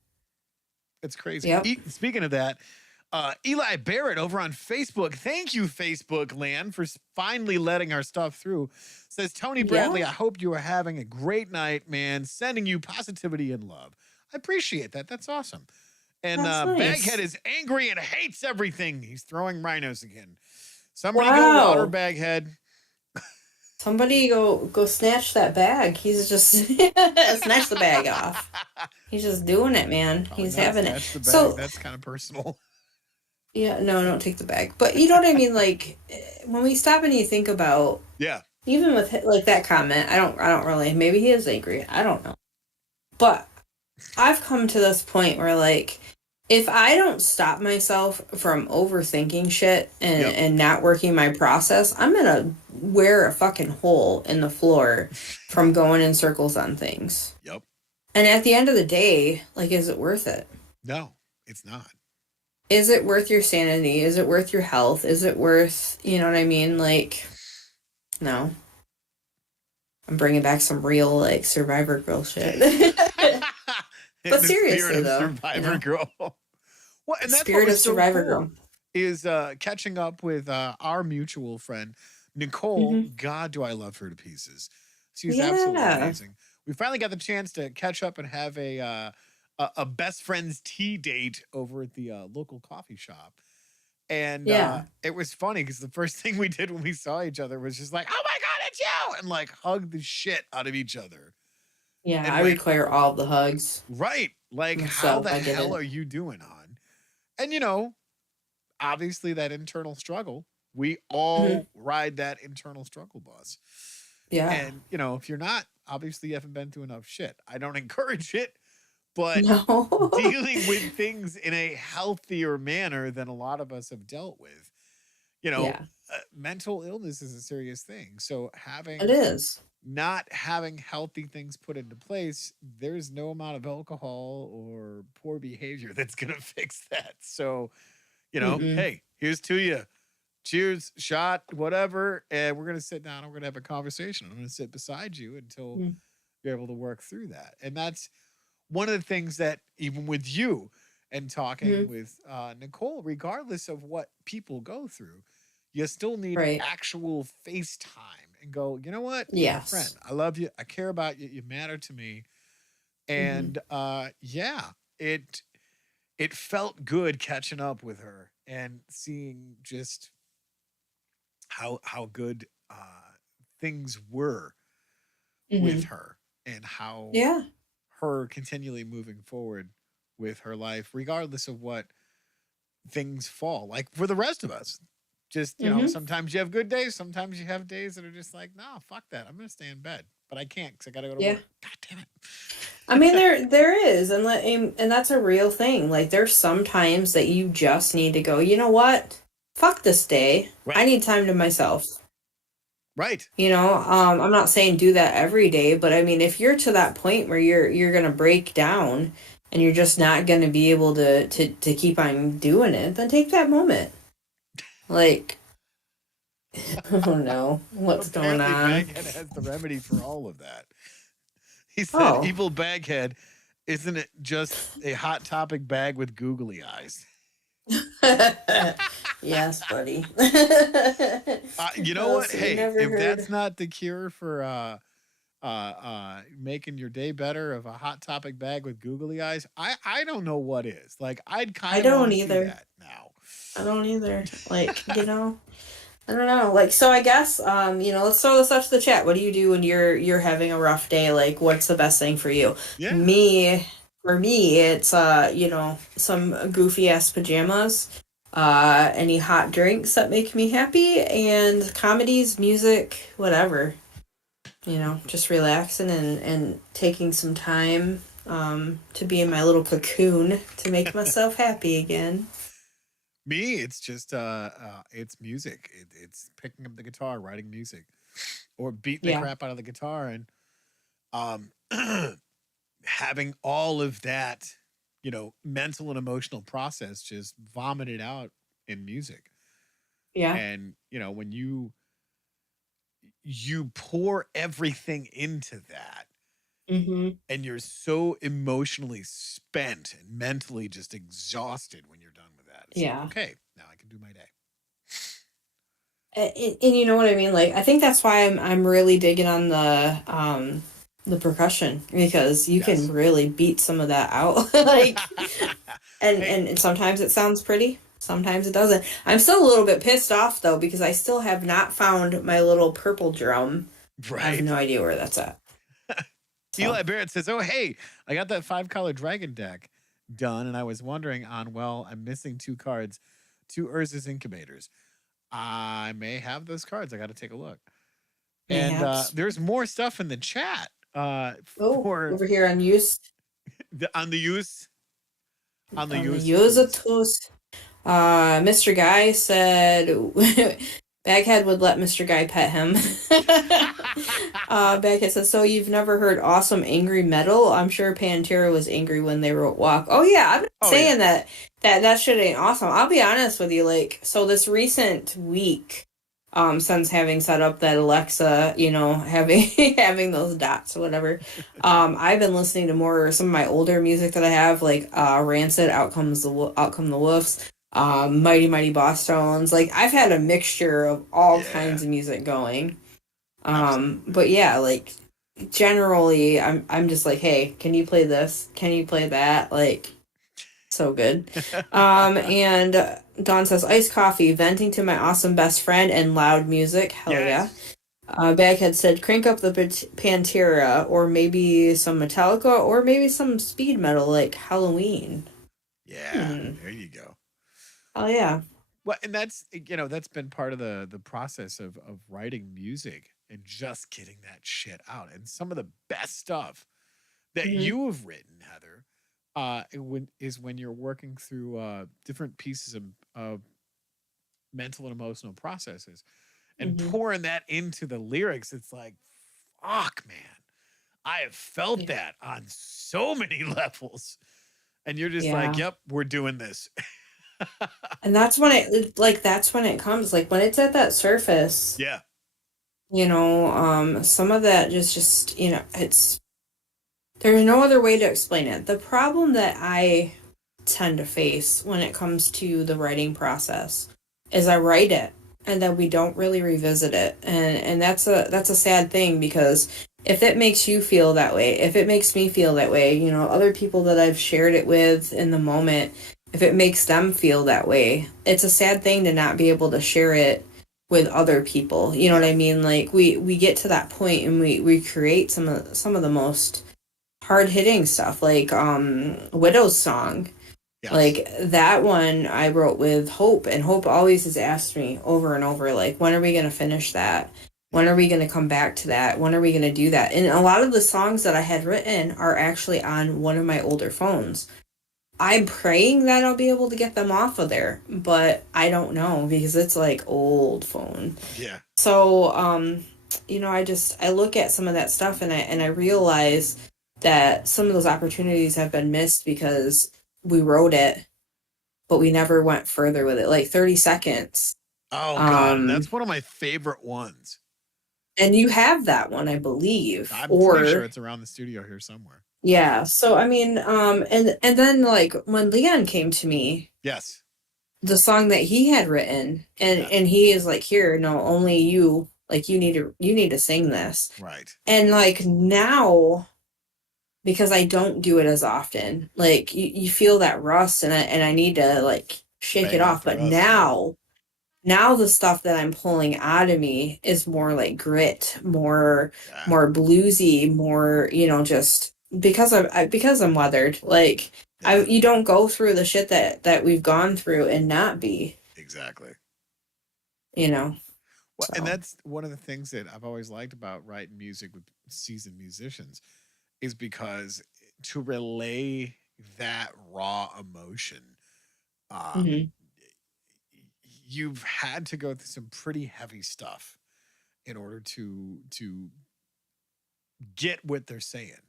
It's crazy. Yep. Speaking of that, Eli Barrett over on Facebook. Thank you, Facebook land, for finally letting our stuff through. Says Tony Bradley, Yeah. I hope you are having a great night, man. Sending you positivity and love. I appreciate that. That's awesome. And That's Baghead nice. is angry and hates everything. He's throwing rhinos again. Somebody go water Wow. Baghead. Somebody go snatch that bag. He's just snatch the bag off. He's just doing it, man. Oh, He's not having it. snatch the bag. So That's kind of personal. yeah, no, don't take the bag. But you know what I mean? Like when we stop and you think about Yeah. even with like that comment, I don't really. Maybe he is angry. I don't know. But I've come to this point where like if I don't stop myself from overthinking shit Yep. and not working my process, I'm gonna wear a fucking hole in the floor from going in circles on things. Yep. And at the end of the day, like, is it worth it? No, it's not. Is it worth your sanity? Is it worth your health? Is it worth, you know what I mean? Like, no. I'm bringing back some real, like, Survivor Girl shit. But The seriously, spirit of though, Survivor you know? Girl. Well, and that's what Spirit was of so Survivor cool Girl. is catching up with our mutual friend Nicole. Hmm. God, do I love her to pieces. She's absolutely Yeah. amazing. We finally got the chance to catch up and have a best friends tea date over at the local coffee shop. And Yeah. it was funny because the first thing we did when we saw each other was just like, "Oh my god, it's you!" and like hug the shit out of each other Yeah, and I went, require all the hugs right, like, how myself. the I get hell it. are you doing, hon? And you know, obviously that internal struggle, we Hmm. all ride that internal struggle bus. Yeah. And you know, if you're not, obviously you haven't been through enough shit. I don't encourage it, but No. dealing with things in a healthier manner than a lot of us have dealt with, you know, Yeah, mental illness is a serious thing. So it having is. not having healthy things put into place, there's no amount of alcohol or poor behavior that's going to fix that. So, you know, Mm-mm. hey, here's to you. Cheers, shot, whatever. And we're going to sit down and we're going to have a conversation. I'm going to sit beside you until Mm. you're able to work through that. And that's one of the things that, even with you and talking Mhm. with Nicole, regardless of what people go through, you still need Right. actual face time and go, you know what? You're my friend. Yes. I love you. I care about you. You matter to me. Hmm. And yeah, it felt good catching up with her and seeing just how good things were with Hmm. her and how Yeah. her continually moving forward with her life, regardless of what things fall. Like for the rest of us, just, you know, Hmm. sometimes you have good days. Sometimes you have days that are just like, no, fuck that. I'm going to stay in bed, but I can't because I got to go to Yeah. work. God damn I mean, it. there is, and that's a real thing. Like, there's some times that you just need to go. You know what? Fuck this day. I Right. need time to myself. Right. You know, I'm not saying do that every day, but I mean, if you're to that point where you're gonna break down and you're just not gonna be able to keep on doing it, then take that moment. Like, oh no, what's going Apparently, on? Baghead has the remedy for all of that. He said, Oh, "Evil Baghead, isn't it just a hot topic bag with googly eyes?" yes, buddy. You know Oh, what? so you Hey, never if that's heard. not the cure for making your day better of a hot topic bag with googly eyes, I don't know what is. Like, I'd kind I of want don't to see either. that now. I don't either. Like, you know. I don't know. Like, so I guess, let's throw this out to the chat. What do you do when you're having a rough day? Like, what's the best thing for you? Yeah. Me, for me, it's some goofy ass pajamas, any hot drinks that make me happy, and comedies, music, whatever. Just relaxing and taking some time to be in my little cocoon to make myself happy again. Me, it's just it's music. It's picking up the guitar, writing music, or beating the Yeah. crap out of the guitar, and um, having all of that, mental and emotional process just vomited out in music. Yeah. And when you pour everything into that, Mm-hmm. and you're so emotionally spent and mentally just exhausted when you're done with that, it's like, Yeah. okay, now I can do my day. And you know what I mean? Like, I think that's why I'm really digging on the percussion because you can Yes. really beat some of that out. Like, and Hey, and sometimes it sounds pretty, sometimes it doesn't. I'm still a little bit pissed off though because I still have not found my little purple drum. I have right. no idea where that's at. So, Eli Barrett says, "Oh, hey, I got that 5 color dragon deck done, and I was wondering on. Well, I'm missing 2 cards, 2 Urza's incubators. I may have those cards. I got to take a look. And mayhaps. there's more stuff in the chat Oh, for over here on use on the use on the tools. use Mr. Guy said Baghead would let Mr. Guy pet him. Baghead says, so you've never heard awesome angry metal? I'm sure Pantera was angry when they wrote Walk. Oh yeah, I've been Oh yeah, saying that shit ain't awesome. I'll be honest with you, like, so this recent week, since having set up that Alexa, having having those dots or whatever, I've been listening to more some of my older music that I have, like Rancid, Out Come the Wolves, Mighty Mighty Boss Tones. Like I've had a mixture of all yeah, kinds of music going. absolutely. But yeah, like generally I'm just like, hey, can you play this? Can you play that? Like so good. And Dawn says iced coffee, venting to my awesome best friend and loud music. Hell yeah. Yes. Baghead said crank up the Pantera or maybe some Metallica or maybe some speed metal like Halloween. Yeah, Hmm. there you go. Oh yeah. Well, and that's been part of the process of writing music and just getting that shit out. And some of the best stuff that Hmm. you have written, Heather, when you're working through different pieces of mental and emotional processes and Hmm. pouring that into the lyrics. It's like, fuck, man, I have felt Yeah. that on so many levels. And you're just like, Yeah. yep, we're doing this. And that's when it comes like when it's at that surface, Yeah. some of that just it's there's no other way to explain it. The problem that I tend to face when it comes to the writing process is I write it and then we don't really revisit it. And that's a sad thing because if it makes you feel that way, if it makes me feel that way, other people that I've shared it with in the moment, if it makes them feel that way, it's a sad thing to not be able to share it with other people. You know what Yeah. I mean? Like we get to that point and we create some of the most hard hitting stuff like Widow's song. Yes. Like that one I wrote with Hope, and Hope always has asked me over and over, like, when are we going to finish that? When Yeah. are we going to come back to that? When are we going to do that? And a lot of the songs that I had written are actually on one of my older phones. I'm praying that I'll be able to get them off of there, but I don't know because it's like old phone. Yeah. So, I look at some of that stuff and I realize that some of those opportunities have been missed because we wrote it, but we never went further with it. Like 30 seconds. Oh God, and Um, that's one of my favorite ones. and you have that one, I believe. I'm pretty sure Or it's around the studio here somewhere. yeah. So I mean, and then like when Leon came to me, Yes. the song that he had written, and Yes. he is like, here, no, only you, like you need to sing this. Right. And like now, because I don't do it as often. Like you feel that rust and I need to like shake it Bang off off. the But rust. Yeah. now Now the stuff that I'm pulling out of me is more like grit, Yeah. more bluesy, more, just because I'm weathered. Like Yeah. you don't go through the shit that we've gone through and not be, Exactly. you know. Well, and So, that's one of the things that I've always liked about writing music with seasoned musicians is because to relay that raw emotion, um, mhm. you've had to go through some pretty heavy stuff in order to get what they're saying.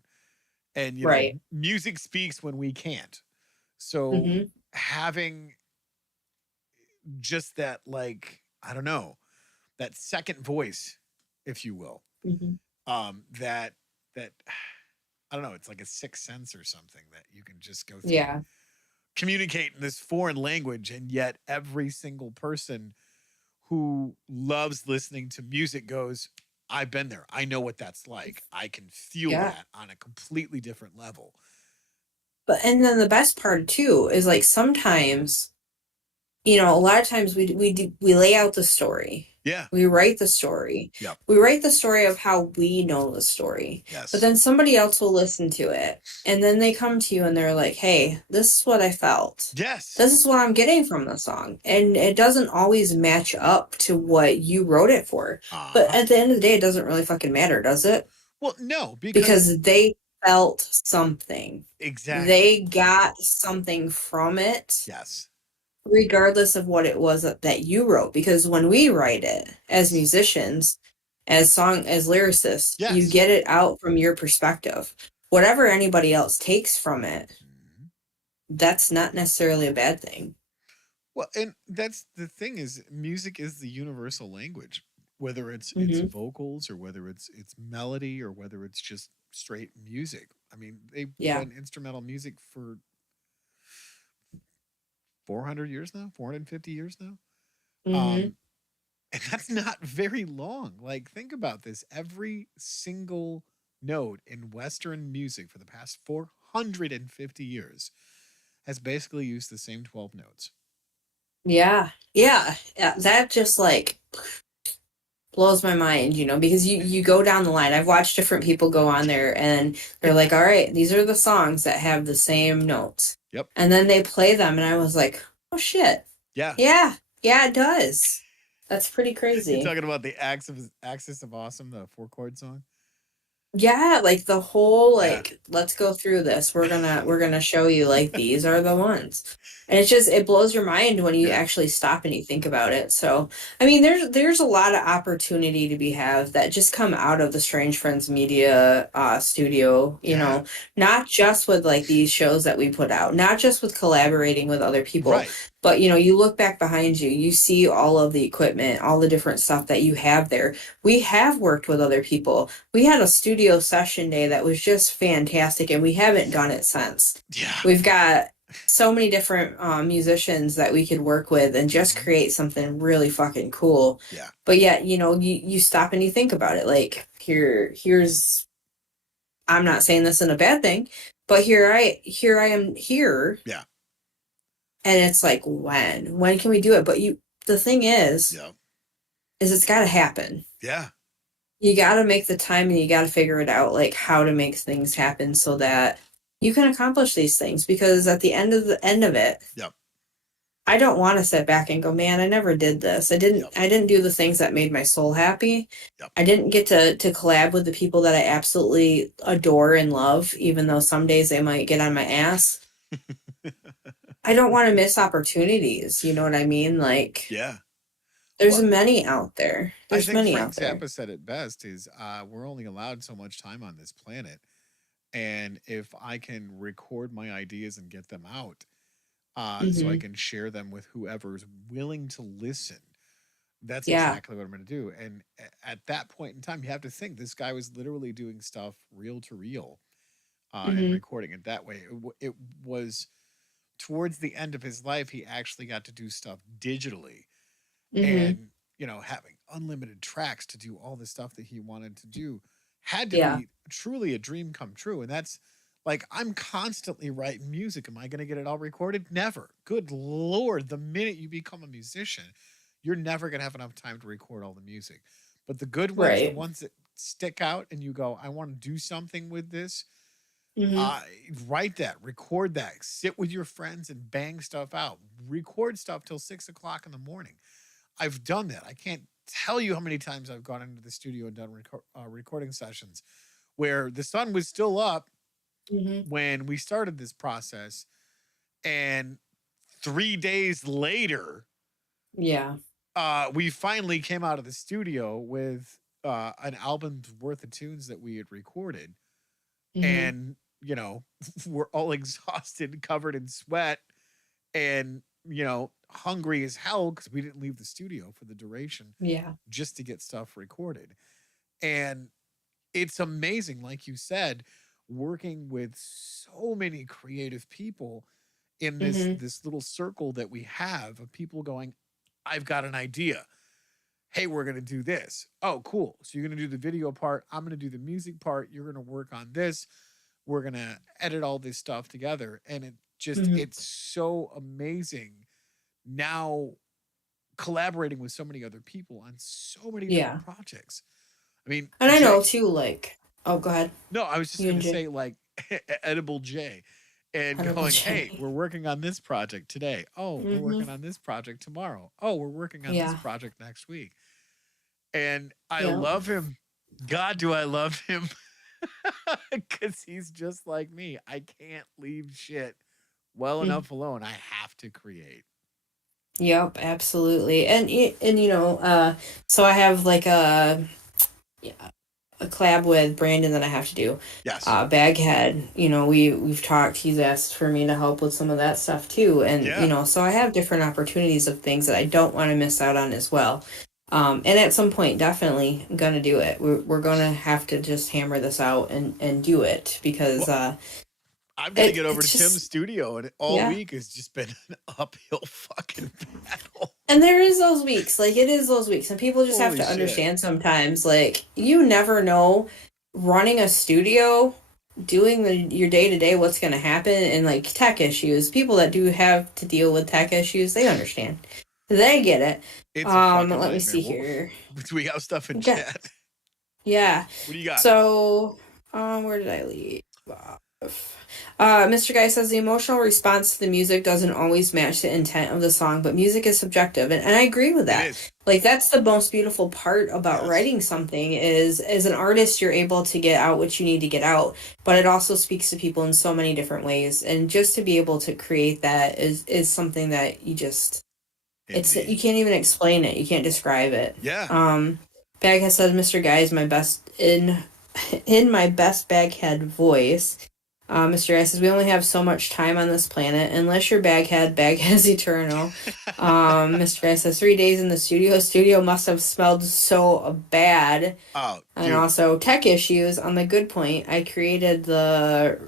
And Right. music speaks when we can't. So Mhm. having just that, like, I don't know, that second voice, if you will, Mhm. that that I don't know, it's like a sixth sense or something that you can just go through Yeah. communicate in this foreign language, and yet every single person who loves listening to music goes, I've been there. I know what that's like. I can feel Yeah. that on a completely different level. But and then the best part too is like sometimes, a lot of times we lay out the story. Yeah. We write the story. Yep. We write the story of how we know the story. But Yes. then somebody else will listen to it. And then they come to you and they're like, "Hey, this is what I felt. Yes. This is what I'm getting from the song." And it doesn't always match up to what you wrote it for. But Uh-huh. at the end of the day, it doesn't really fucking matter, does it? Well, no, because Because they felt something. exactly. They got something from it, Yes. regardless of what it was that you wrote. Because when we write it as Yes. musicians, as lyricists, you Yes. get it out from your perspective. Whatever anybody else takes from it, Mhm. that's not necessarily a bad thing. Well, and that's the thing is music is the universal language, whether it's Hmm. vocals or whether it's melody or whether it's just straight music. I mean, they've Yeah. done instrumental music for 400 years now, 450 years now. Hmm. Um and that's not very long. Like think about this. Every single note in western music for the past 450 years has basically used the same 12 notes. Yeah. Yeah. Yeah. That just like blows my mind, because you go down the line. I've watched different people go on there and they're like, "All right, these are the songs that have the same notes." Yep. And then they play them and I was like, "Oh shit. Yeah. Yeah. Yeah, it does." That's pretty You crazy. talking about the Axis of Awesome, the four chord song? Yeah, like the whole Yeah. like, let's go through this. We're gonna show you like these are the ones. And it blows your mind when you Yeah. actually stop and you think about it. So I mean there's a lot of opportunity to be have that just come out of the Strange Friends Media studio, Yeah. not just with like these shows that we put out, not just with collaborating with other people, Right. but you look back behind you, you see all of the equipment, all the different stuff that you have there. We have worked with other people. We had a studio session day that was just fantastic, and we haven't done it since. Yeah. We've got so many different musicians that we could work with and just Mhm. create something really fucking cool. Yeah. But yet, you stop and you think about it. Like here's I'm not saying this in a bad thing, but here I am here, Yeah. and it's like when can we do it? But the thing Yeah. is it's got to happen. Yeah. You got to make the time and you got to figure it out, like how to make things happen so that you can accomplish these things, because at the end of it, Yep. I don't want to sit back and go, man, I never did this. Yep. I didn't do the things that made my soul happy. Yep. I didn't get to collab with the people that I absolutely adore and love, even though some days they might get on my ass. I don't want to miss opportunities, you know what I mean? Like Yeah. there's Well, many out there. I There's think many Frank out there. Zappa said it best is we're only allowed so much time on this planet. And if I can record my ideas and get them out, so I Hmm. can share them with whoever's willing to listen, that's Yeah. exactly what I'm going to do. And at that point in time, you have to think this guy was literally doing stuff reel to reel and Hmm. recording it that way. It was towards the end of his life, he actually got to do stuff digitally Hmm. and, having unlimited tracks to do all the stuff that he wanted to do had to Yeah. be truly a dream come true. And that's like, I'm constantly writing music. Am I going to get it all recorded? Never. Good Lord. The minute you become a musician, you're never going to have enough time to record all the music. But the good ones, the Right. ones that stick out and you go, I want to do something with this, Mm-hmm. write that, record that, sit with your friends and bang stuff out. Record stuff till 6 o'clock in the morning. I've done that. I can't tell you how many times I've gone into the studio and done recording sessions where the sun was still up Mm-hmm. when we started this process, and 3 days later, Yeah. we finally came out of the studio with an album's worth of tunes that we had recorded, Mm-hmm. and we're all exhausted, covered in sweat, and hungry as hell because we didn't leave the studio for the duration Yeah. just to get stuff recorded. And it's amazing, like you said, working with so many creative people in this Mm-hmm. this little circle that we have of people going, I've got an idea. Hey, we're going to do this. Oh, cool. So you're going to do the video part. I'm going to do the music part. You're going to work on this. We're going to edit all this stuff together. And Mm-hmm. it's so amazing now collaborating with so many other people on so many Yeah. different projects. I mean, And I know Jay, too, like, oh, go ahead. no, I was just You going and to Jay. say like Edible J and Honorable going, hey, Jay. we're working on this project today. Oh, we're Mm-hmm. working on this project tomorrow. Oh, we're working on this Yeah. project next week. And I Yeah. love him. God, do I love him. Because he's just like me. I can't leave shit well enough alone. I have to create. Yep, absolutely. And so I have like yeah, a collab with Brandon that I have to do. Yes. Baghead, we've talked, he's asked for me to help with some of that stuff too. And Yeah. so I have different opportunities of things that I don't want to miss out on as well. And at some point, definitely gonna do it. We're gonna have to just hammer this out and do it because Well, I've got to get over to it's Tim's just, studio, and all yeah. week has just been an uphill fucking battle. And there is those weeks, like it is those weeks, and people just have Holy to shit. understand sometimes, like you never know running a studio, doing your day to day, what's going to happen, and like tech issues. People that do have to deal with tech issues, they understand, they get it. It's a fucking Let me nightmare. see here. We have stuff in Okay, chat. yeah. What do you got? So, where did I leave off? Mr. Guy says the emotional response to the music doesn't always match the intent of the song, but music is subjective, and I agree with It that. is. Like that's the most beautiful part about Yes. writing something is as an artist you're able to get out what you need to get out, but it also speaks to people in so many different ways, and just to be able to create that is something that you just Indeed. you can't even explain it, you can't describe it. Yeah. Baghead says Mr. Guy is my best in my best Baghead voice. Mr. Guy says we only have so much time on this planet. Unless you're Baghead, Baghead's eternal. Mr. Guy says 3 days in the studio. Studio must have smelled so bad. Oh, And dude. also tech issues. On the good point, I created the.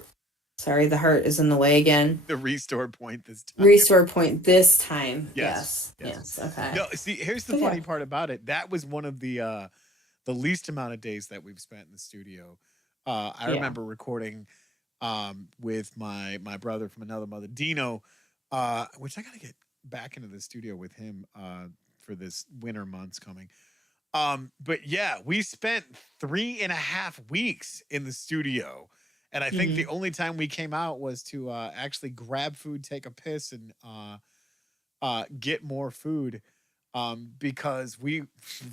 Sorry, the heart is in the way again. The restore point this time. Restore point this time. Yes. Yes. Okay. No, see, here's the But funny yeah. part about it. That was one of the least amount of days that we've spent in the studio. I Yeah. remember recording with my brother from another mother, Dino, which I gotta get back into the studio with him for this winter months coming. But yeah, we spent 3.5 weeks in the studio. And I think the Mm-hmm. only time we came out was to actually grab food, take a piss, and get more food because we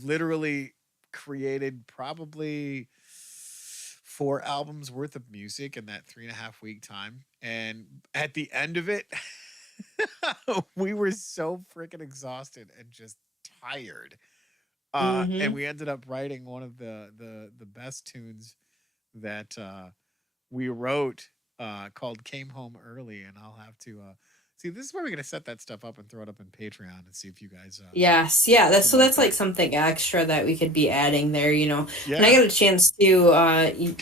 literally created probably 4 albums worth of music in that 3.5 week time. And at the end of it, we were so freaking exhausted and just tired. And Mm-hmm. we ended up writing one of the best tunes that we wrote called "Came Home Early," and I'll have to see. This is where we're gonna set that stuff up and throw it up in Patreon and see if you guys Yes, yeah, that's would so like that's like that. something extra that we could be adding there. And I Yeah. got a chance to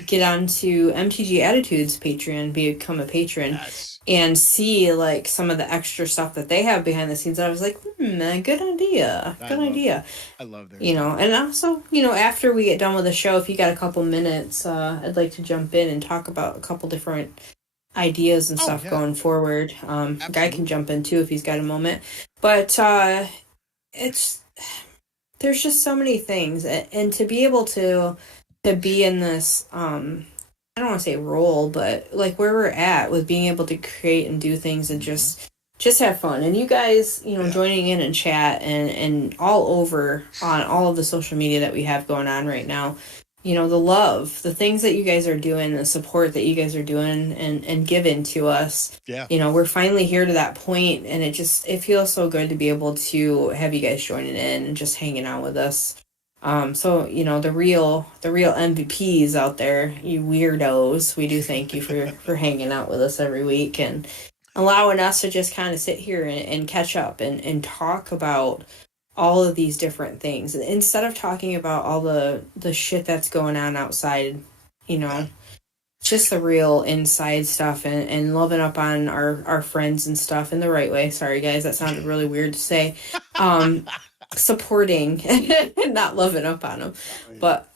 get onto MTG Attitudes Patreon, become a patron, Yes. and see like some of the extra stuff that they have behind the scenes. And I was like, good idea, I good love idea. I love their stuff. And also, after we get done with the show, if you got a couple minutes, I'd like to jump in and talk about a couple different ideas and Oh stuff yeah, going forward. Guy can absolutely. jump in too if he's got a moment. But it's there's just so many things, and to be able to be in this I don't want to say role, but like where we're at with being able to create and do things and Mhm. just have fun. And you guys, Yeah. joining in and chat and all over on all of the social media that we have going on right now. The love, the things that you guys are doing, the support that you guys are doing and giving to us. Yeah. We're finally here to that point, and it feels so good to be able to have you guys joining in and just hanging out with us. So the real MVPs out there, you weirdos, we do thank you for hanging out with us every week and allowing us to just kind of sit here and catch up and talk about all of these different things instead of talking about all the shit that's going on outside, you Yeah. know, just the real inside stuff and loving up on our friends and stuff in the right way. Sorry guys, that sounded really weird to say. Um, Supporting and not loving up on them, I mean, but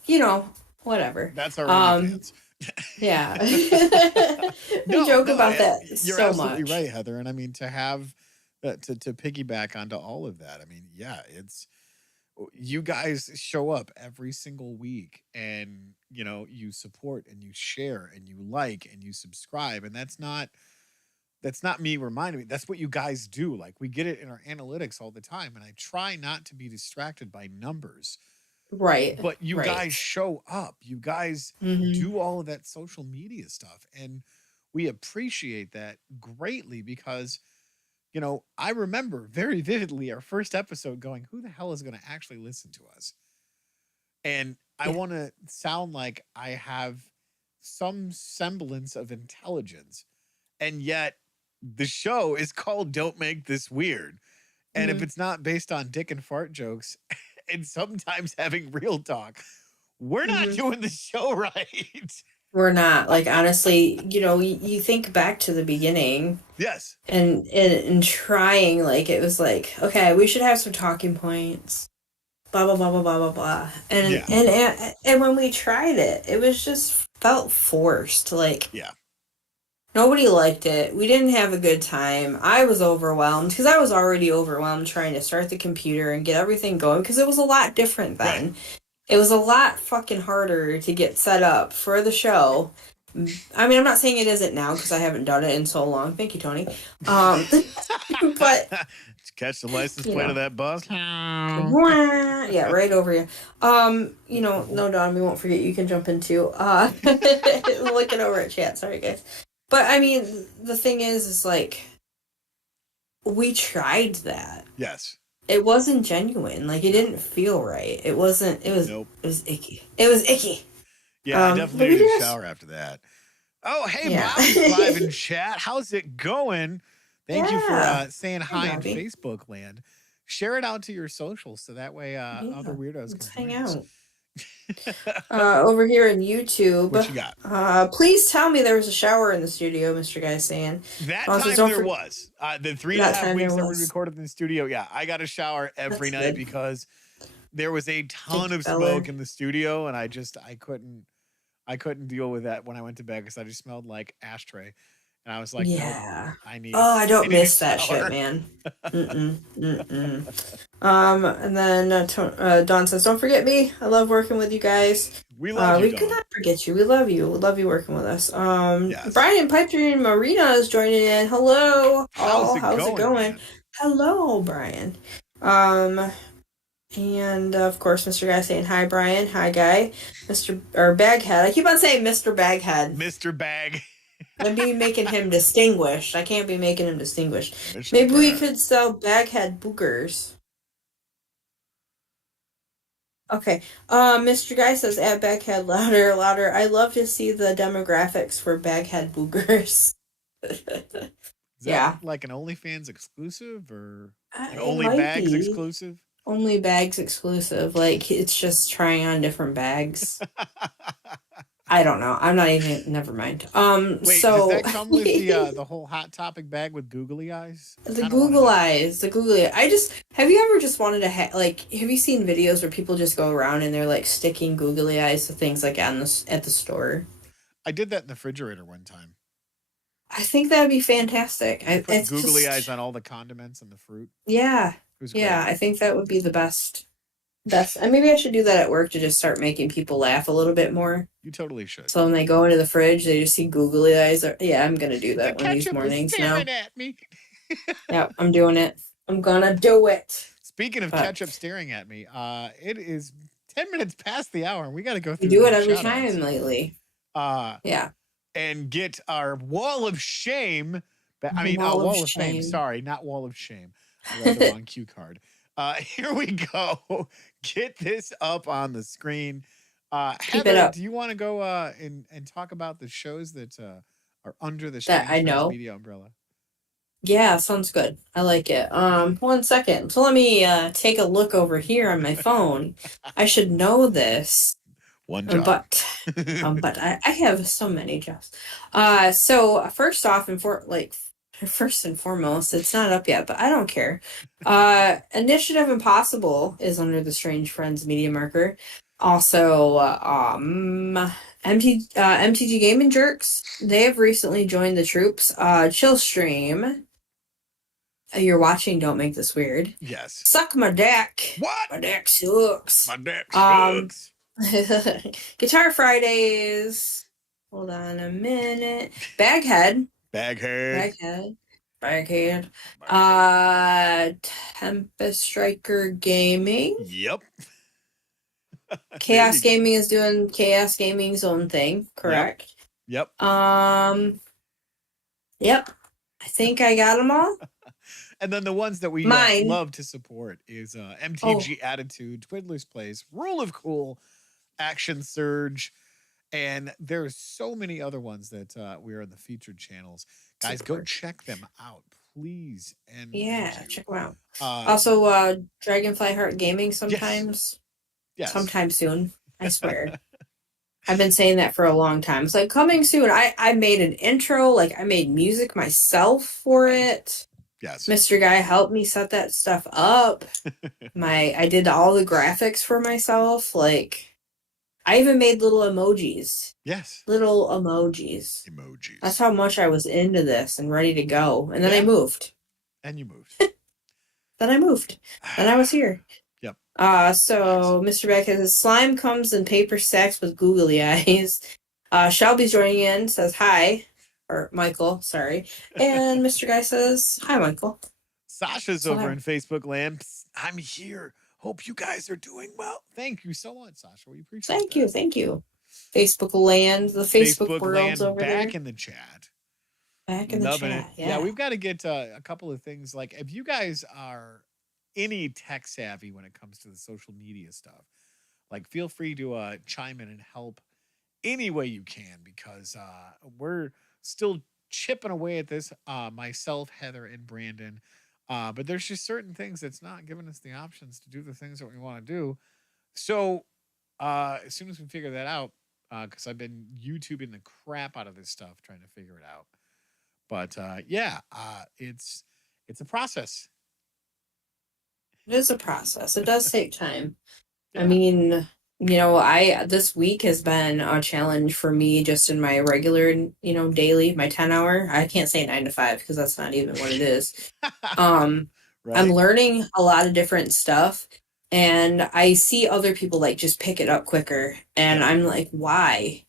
whatever. that's our Um, OnlyFans. yeah. We No, joke no, about that you're so absolutely much. right, Heather. And I mean, to have to piggyback onto all of that, I mean, yeah, it's you guys show up every single week and you support and you share and you like and you subscribe. And that's not me reminding me. That's what you guys do. Like we get it in our analytics all the time. And I try not to be distracted by numbers, Right, but you guys right. show up. You guys Hmm. do all of that social media stuff. And we appreciate that greatly because, I remember very vividly our first episode going, who the hell is going to actually listen to us? And I Yeah. want to sound like I have some semblance of intelligence. And yet the show is called Don't Make This Weird. And if Hmm. it's not based on dick and fart jokes and sometimes having real talk, we're not Hmm. doing the show right. We're not, like, honestly, you think back to the beginning Yes. and trying, like, it was like, okay, we should have some talking points, blah blah blah blah blah blah blah. and Yeah. and and when we tried it, it was just felt forced. Like, Yeah. nobody liked it. We didn't have a good time. I was overwhelmed because I was already overwhelmed trying to start the computer and get everything going because it was a lot different Right. then. It was a lot fucking harder to get set up for the show. I mean, I'm not saying it isn't now because I haven't done it in so long. Thank you, Tony. Um, but Catch the license you plate of know, that bus. yeah, right over you. No, Don, we won't forget. You can jump into looking over at chat. Sorry, guys. But I mean, the thing is like we tried that. Yes. It wasn't genuine. Like it No. didn't feel right. It wasn't. It was. Nope. It was icky. It was icky. Yeah, I But definitely we needed a just. shower after that. Oh, hey, Yeah. Bobby's live in chat. How's it going? Thank you for Yeah. saying Hey, hi in Bobby. Facebook land. Share it out to your socials so that way other Yeah. weirdos can Let's hang join us. out. Over here in What YouTube. you got? Please tell me there was a shower in the studio, Mr. Guy saying. That Says time don't there for was. The three and a that half time there weeks that we was. recorded in the studio. Yeah, I got a shower every That's night good. because there was a ton Thank you, of Beller. smoke in the studio, and I couldn't deal with that when I went to bed because I just smelled like ashtray, and I was like, nope, Yeah. I need Oh, I I don't need a miss that shit, shower. man. Mm-mm. Mm-mm. And then Dawn says, "Don't forget me. I love working with you guys. We love you, We could Dawn. not forget you. We love you. We love you working with us." Yes. Brian Piper and Marina is joining in. Hello, How's all. it How's it going, going? man? Hello, Brian. Um, and of course, Mr. Guy saying hi, Brian. Hi, Guy. Mr. or Baghead. I keep on saying Mr. Baghead. Mr. Bag. I'd be making him distinguished. I can't be making him distinguished. Mr. Maybe we Bag. could sell Baghead boogers. Okay. Mr. Guy says add Baghead louder, louder. I love to see the demographics for Baghead boogers. Is that Yeah. like an OnlyFans exclusive or an It Only might Bags be exclusive? only bags exclusive. Like it's just trying on different bags. I don't know. I'm not even. Never mind. Wait, does So that come with the whole hot topic bag with googly eyes? I the kind of want to Google know. eyes, the Googly. I just have you ever just wanted to like? Have you seen videos where people just go around and they're like sticking Googly eyes to things like on the at the store? I did that in the refrigerator one time. I think that'd be fantastic. I put It's googly eyes just on all the condiments and the fruit. yeah, It was great. Yeah, I think that would be the best. Best. And maybe I should do that at work to just start making people laugh a little bit more. You totally should. So when they go into the fridge, they just see googly eyes. Yeah, I'm gonna do The that one of these ketchup is mornings now. staring at me. Yeah, I'm doing it. I'm gonna do it. Speaking of But ketchup staring at me, it is 10 minutes past the hour and we got to go we through do the it every shout time outs. lately. Uh, Yeah. and get our wall of shame. Wall of Wall of fame. shame. Sorry, not wall of shame. I read the wrong cue card. Here we go. Get this up on the screen. Keep it Heather, up. do you want to go and talk about the shows that are under the That Strange I Friends know. Media umbrella? Yeah, sounds good. I like it. 1 second. So let me take a look over here on my phone. I should know this. One job. But I have so many jobs. So first off and first and foremost, it's not up yet, but I don't care. Initiative Impossible is under the Strange Friends media marker. Also, MTG Gaming Jerks, they have recently joined the troops. Chillstream, you're watching, don't make this weird. Yes. Suck my deck. What? My deck sucks. My deck sucks. Guitar Fridays. Hold on a minute. Baghead. Baghead. Baghead. Tempest Striker Gaming. Yep. Chaos Gaming is doing Chaos Gaming's own thing, correct? Yep. Yep. I think I got them all. And then the ones that we love to support is MTG Attitude, Twiddler's Place, Rule of Cool, Action Surge, and there's so many other ones that we are in the featured channels. Guys, go check them out, please. And check them out. Also, Dragonfly Heart Gaming sometimes. Yes. Sometime soon. I swear. I've been saying that for a long time. It's like coming soon. I made an intro, like I made music myself for it. Yes. Mr. Guy helped me set that stuff up. I did all the graphics for myself. Like I even made little emojis. Yes. Little emojis. Emojis. That's how much I was into this and ready to go. And then I moved. And you moved. Then I moved. Then I was here. Yep. So Mr. Beck says slime comes in paper sacks with googly eyes. Shelby's joining in, says hi. Or Michael, sorry. And Mr. Guy says, hi, Michael. Sasha's over in Facebook land. I'm here. Hope you guys are doing well. Thank you so much, Sasha. We appreciate it. Thank you. Facebook land, the Facebook world's over there. Back in the chat. Back in the chat, yeah. We've got to get a couple of things. Like, if you guys are any tech savvy when it comes to the social media stuff, like, feel free to chime in and help any way you can, because we're still chipping away at this, myself, Heather, and Brandon. But there's just certain things that's not giving us the options to do the things that we want to do. So as soon as we figure that out, because I've been YouTubing the crap out of this stuff, trying to figure it out. But it's a process. It is a process. It does take time. Yeah. I mean, this week has been a challenge for me just in my regular, daily, my 10-hour. I can't say 9 to 5 because that's not even what it is. Right. I'm learning a lot of different stuff, and I see other people like just pick it up quicker, and I'm like, why?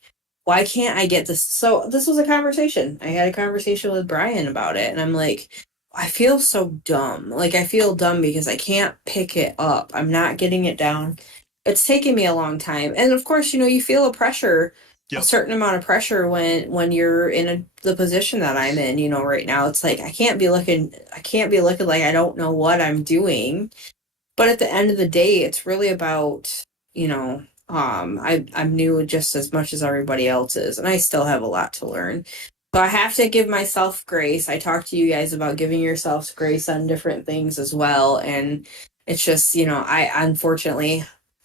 Why can't I get this? So this was a conversation. I had a conversation with Brian about it, and I'm like, I feel so dumb. Like, I feel dumb because I can't pick it up. I'm not getting it down. It's taken me a long time. And of course, you feel a certain amount of pressure when you're in the position that I'm in, right now. It's like, I can't be looking like I don't know what I'm doing. But at the end of the day, it's really about, I'm new just as much as everybody else is, and I still have a lot to learn. So I have to give myself grace. I talked to you guys about giving yourselves grace on different things as well. And it's just,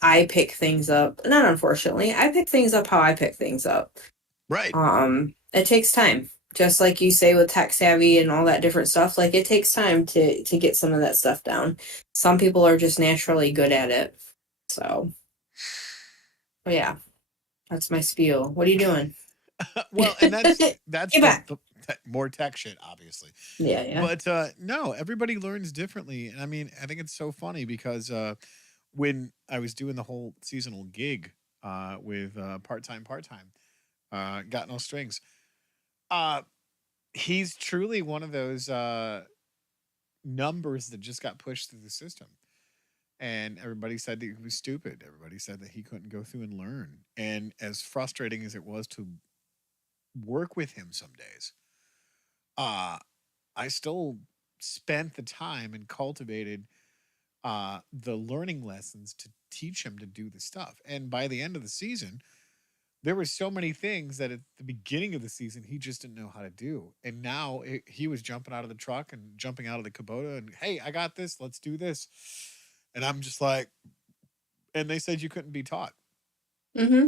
I pick things up. Not unfortunately, I pick things up how I pick things up. Right. It takes time. Just like you say with tech savvy and all that different stuff, like it takes time to get some of that stuff down. Some people are just naturally good at it. So, yeah, that's my spiel. What are you doing? Well, and that's more tech shit, obviously. Yeah, yeah. But no, everybody learns differently. And I mean, I think it's so funny because when I was doing the whole seasonal gig with part time, got no strings. Uh, he's truly one of those numbers that just got pushed through the system. And everybody said that he was stupid. Everybody said that he couldn't go through and learn. And as frustrating as it was to work with him some days, uh, I still spent the time and cultivated the learning lessons to teach him to do the stuff. And by the end of the season, there were so many things that at the beginning of the season he just didn't know how to do, and now he was jumping out of the truck and jumping out of the Kubota and, hey, I got this, let's do this. And I'm just like, and they said you couldn't be taught. Mm-hmm.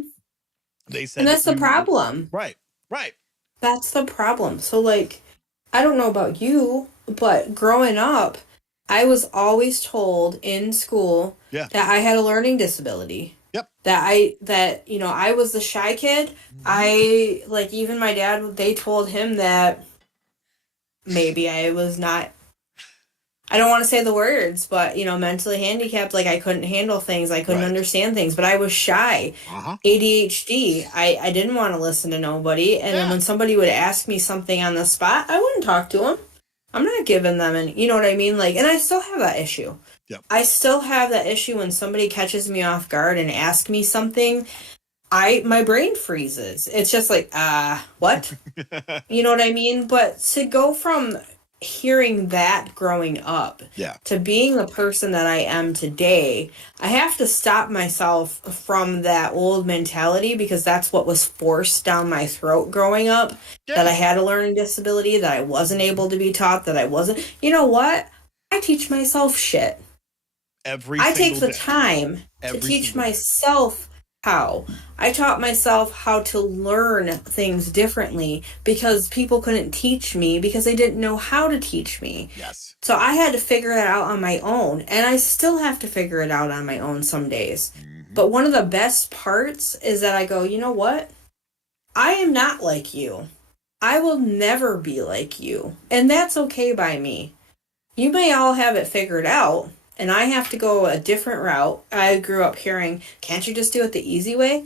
They said And that's the you, problem. right, right. That's the problem. So, like, I don't know about you, but growing up, I was always told in school Yeah. that I had a learning disability. Yep. That I was the shy kid. I, like, even my dad, they told him that maybe I was not, I don't want to say the words, but, mentally handicapped. Like, I couldn't handle things. I couldn't Right. understand things, but I was shy. ADHD. I didn't want to listen to nobody. And then when somebody would ask me something on the spot, I wouldn't talk to them. I'm not giving them any, you know what I mean? Like, and I still have that issue. Yep. I still have that issue when somebody catches me off guard and asks me something. My brain freezes. It's just like, what? You know what I mean? But to go from hearing that growing up to being the person that I am today, I have to stop myself from that old mentality, because that's what was forced down my throat growing up, that I had a learning disability, that I wasn't able to be taught, that I wasn't. You know what? I teach myself shit. I take the time to teach myself how. I taught myself how to learn things differently because people couldn't teach me because they didn't know how to teach me. Yes. So I had to figure it out on my own, and I still have to figure it out on my own some days. But one of the best parts is that I go, you know what? I am not like you. I will never be like you. And that's okay by me. You may all have it figured out, and I have to go a different route. I grew up hearing, can't you just do it the easy way?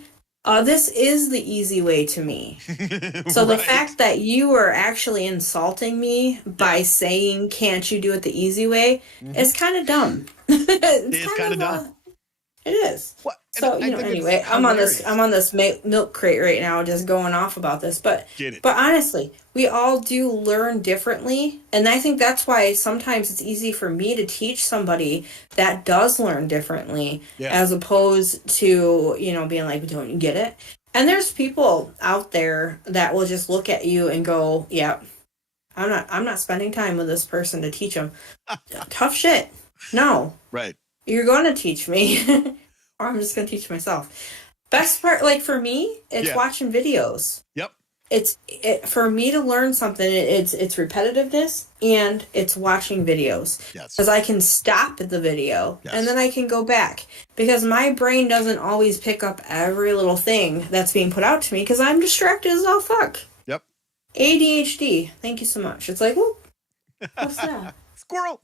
This is the easy way to me. So the fact that you are actually insulting me by saying, can't you do it the easy way, is kind of dumb. It's kind of dumb. It is. What? So, anyway, I'm on this milk crate right now, just going off about this. But honestly, we all do learn differently. And I think that's why sometimes it's easy for me to teach somebody that does learn differently, as opposed to, being like, don't you get it? And there's people out there that will just look at you and go, yeah, I'm not spending time with this person to teach them. Tough shit. No. Right. You're going to teach me. Or I'm just going to teach myself. Best part, like, for me, it's watching videos. Yep. For me to learn something, it's repetitiveness, and it's watching videos. Yes. Because I can stop the video, and then I can go back. Because my brain doesn't always pick up every little thing that's being put out to me, because I'm distracted as all fuck. Yep. ADHD. Thank you so much. It's like, whoop. What's that? Squirrel.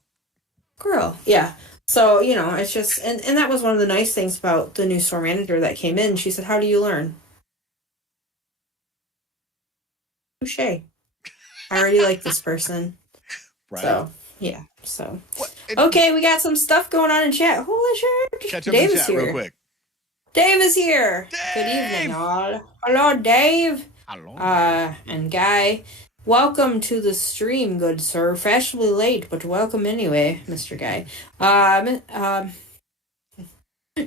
Yeah. So, it's just, and that was one of the nice things about the new store manager that came in. She said, how do you learn? Touche. I already like this person. Right. So, yeah. So, okay, we got some stuff going on in chat. Holy shit. Catch up in chat real quick. Dave is here. Dave! Good evening, all. Hello, Dave. Hello. And Guy. Welcome to the stream, good sir. Fashionably late, but welcome anyway, Mr. Guy.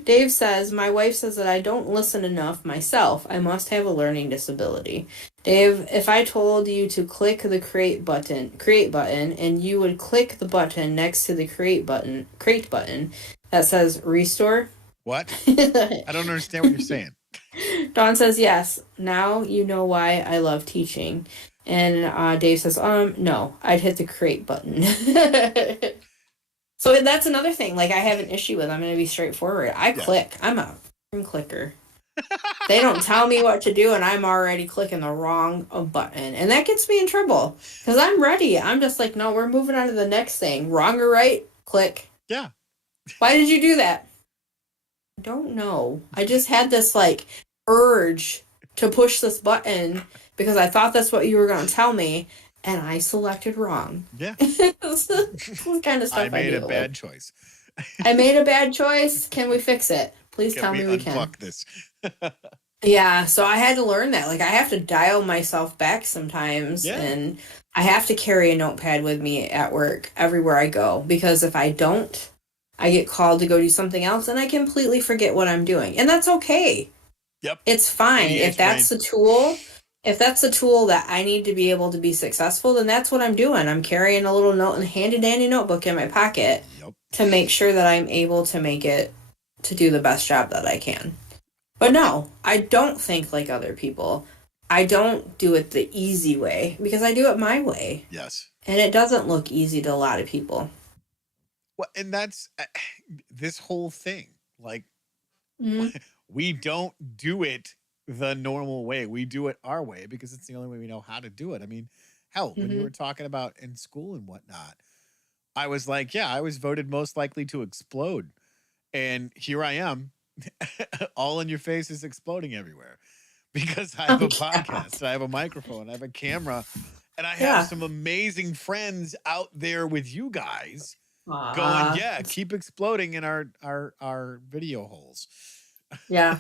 Dave says, my wife says that I don't listen enough myself. I must have a learning disability. Dave, if I told you to click the crate button, and you would click the button next to the crate button that says restore. What? I don't understand what you're saying. Dawn says, yes. Now you know why I love teaching. And Dave says, no, I'd hit the create button. So that's another thing. Like, I have an issue with. I'm going to be straightforward. I click. I'm a clicker. They don't tell me what to do, and I'm already clicking the wrong button. And that gets me in trouble because I'm ready. I'm just like, no, we're moving on to the next thing. Wrong or right? Click. Yeah. Why did you do that? I don't know. I just had this like urge to push this button because I thought that's what you were going to tell me, and I selected wrong. Yeah. This kind of I stuff I made a do. bad choice. I made a bad choice. Can we fix it? Please Can tell we me we can. unfuck this? Yeah, so I had to learn that. Like, I have to dial myself back sometimes, Yeah. and I have to carry a notepad with me at work everywhere I go because if I don't, I get called to go do something else and I completely forget what I'm doing. And that's okay. Yep. It's fine. If ADH that's brain. the tool, if that's the tool that I need to be able to be successful, then that's what I'm doing. I'm carrying a little note and handy dandy notebook in my pocket Yep. to make sure that I'm able to make it to do the best job that I can. But no, I don't think like other people. I don't do it the easy way because I do it my way. Yes. And it doesn't look easy to a lot of people. Well, and that's this whole thing. Like, Mm-hmm. we don't do it the normal way. We do it our way because it's the only way we know how to do it. I mean, hell, when you Mm-hmm. were talking about in school and whatnot, I was like, yeah, I was voted most likely to explode. And here I am, all in your face is exploding everywhere because I have Oh, a yeah. podcast, I have a microphone, I have a camera, and I have Yeah. some amazing friends out there with you guys going, Aw. yeah, keep exploding in our video holes. Yeah.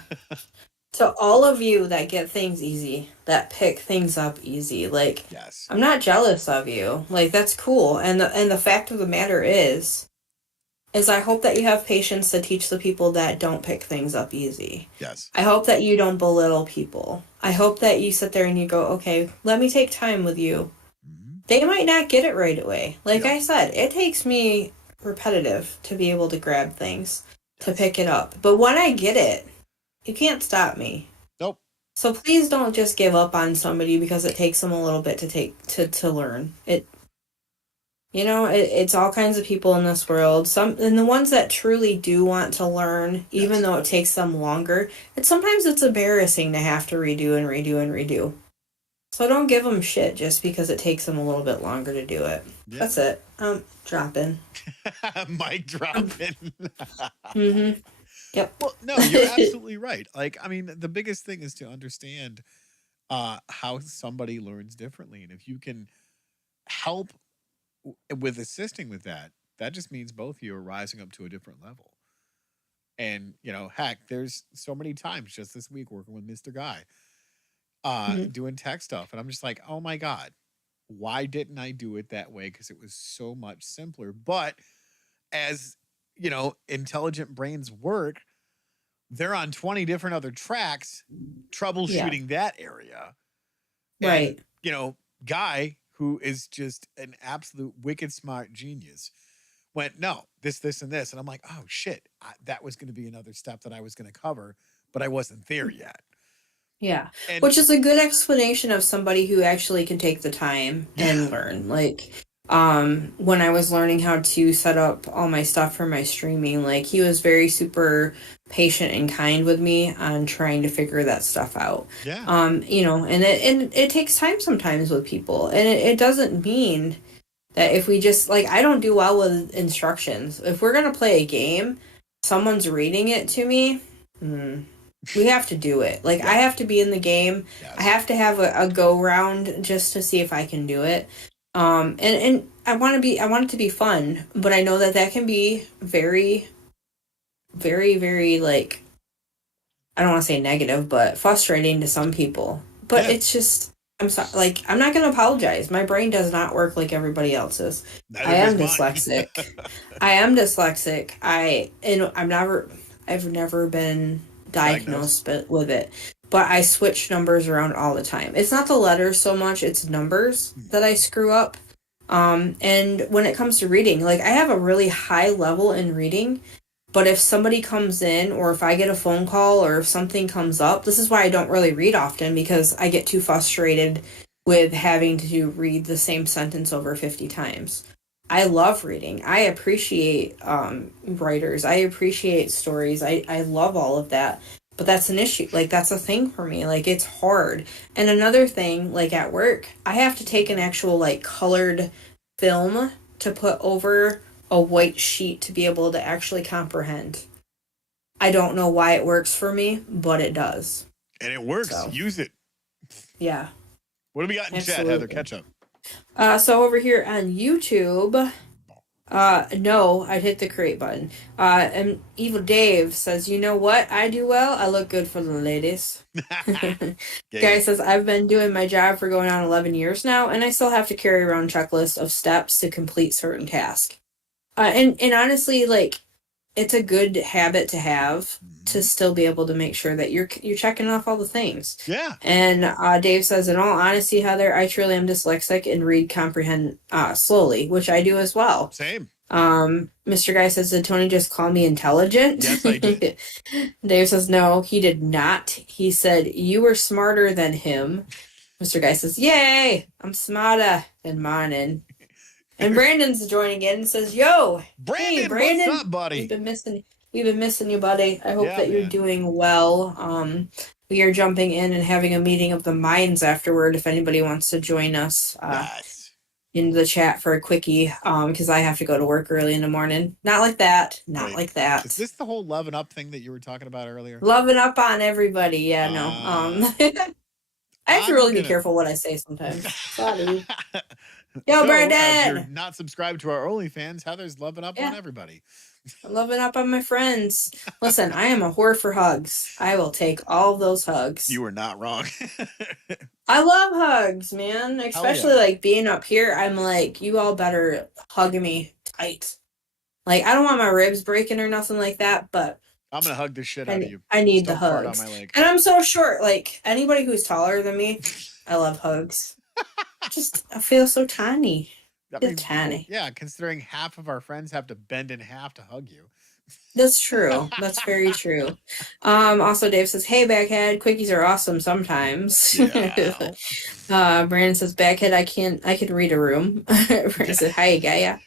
To all of you that get things easy, that pick things up easy, like Yes. I'm not jealous of you. Like that's cool. And the fact of the matter is I hope that you have patience to teach the people that don't pick things up easy. Yes. I hope that you don't belittle people. I hope that you sit there and you go, okay, let me take time with you. Mhm. They might not get it right away. Like Yep. I said, it takes me repetitive to be able to grab things, to Yes. pick it up. But when I get it, you can't stop me. Nope. So please don't just give up on somebody because it takes them a little bit to learn. It's all kinds of people in this world. Some and the ones that truly do want to learn, even Yes. though it takes them longer, it's embarrassing to have to redo and redo and redo. So don't give them shit just because it takes them a little bit longer to do it. Yeah. That's it. Dropping. Mic dropping. Mm-hmm. Yep. Well, no, you're absolutely right. Like, I mean, the biggest thing is to understand how somebody learns differently. And if you can help with assisting with that, that just means both of you are rising up to a different level. And, heck, there's so many times just this week working with Mr. Guy, Mm-hmm. doing tech stuff. And I'm just like, oh my God, why didn't I do it that way? Because it was so much simpler. But as, intelligent brains work, they're on 20 different other tracks Yeah. troubleshooting that area. And, Right. Guy, who is just an absolute wicked smart genius, went, no, this, and this. And I'm like, oh, shit, that was going to be another step that I was going to cover, but I wasn't there yet. Yeah. And Which is a good explanation of somebody who actually can take the time yeah, and learn. Like, when I was learning how to set up all my stuff for my streaming, like he was very super patient and kind with me on trying to figure that stuff out. yeah, And it takes time sometimes with people. And it doesn't mean that if we just like I don't do well with instructions. If we're gonna play a game, someone's reading it to me. We have to do it. Like yeah, I have to be in the game. yes, I have to have a go round just to see if I can do it. And I want it to be fun, but I know that can be very, very, very like I don't want to say negative, but frustrating to some people. But yeah. it's just I'm sorry. Like I'm not gonna apologize. My brain does not work like everybody else's. Neither I am does mine. dyslexic. I am dyslexic. I've never been diagnosed with it. But I switch numbers around all the time. It's not the letters so much, it's numbers that I screw up. And when it comes to reading, like I have a really high level in reading, but if somebody comes in or if I get a phone call or if something comes up, this is why I don't really read often because I get too frustrated with having to read the same sentence over 50 times. I love reading. I appreciate writers. I appreciate stories. I love all of that. But that's an issue. Like, that's a thing for me. Like, it's hard. And another thing, like at work, I have to take an actual, like, colored film to put over a white sheet to be able to actually comprehend. I don't know why it works for me, but it does. And it works. So, Use it. yeah, What do we got in chat, Heather? absolutely. Catch up. So over here on YouTube, no, I'd hit the create button. And Evil Dave says, you know what? I do well. I look good for the ladies. Guy says, I've been doing my job for going on 11 years now, and I still have to carry around checklists of steps to complete certain tasks. And honestly, like, it's a good habit to have to still be able to make sure that you're checking off all the things. Yeah. And Dave says, in all honesty, Heather, I truly am dyslexic and read comprehend slowly, which I do as well. Same. Mr. Guy says, did Tony just call me intelligent? Yes, I did. Dave says, no, he did not. He said, you were smarter than him. Mr. Guy says, yay, I'm smarter than mine. And Brandon's joining in and says, yo, Brandon, hey, Brandon, what's up, buddy? We've been missing you, buddy. I hope that you're doing well. We are jumping in and having a meeting of the minds afterward if anybody wants to join us in the chat for a quickie, because I have to go to work early in the morning. Not like that. Not like that. Is this the whole loving up thing that you were talking about earlier? Loving up on everybody. Yeah, no. I have to really be careful what I say sometimes. Sorry. Yo, so, Brandon! If you're not subscribed to our OnlyFans, Heather's loving up on everybody. I'm loving up on my friends. Listen, I am a whore for hugs. I will take all those hugs. You were not wrong. I love hugs, man. Especially like being up here. I'm like, you all better hug me tight. Like, I don't want my ribs breaking or nothing like that, but I'm gonna hug the shit out of you. I need the hugs. On my leg. And I'm so short. Like, anybody who's taller than me, I love hugs. I feel so tiny. Tiny. Yeah, considering half of our friends have to bend in half to hug you. That's true. That's very true. Also, Dave says, hey, Baghead, quickies are awesome sometimes. Yeah. Brandon says, Baghead, I can read a room. Brandon said, hi, Gaia.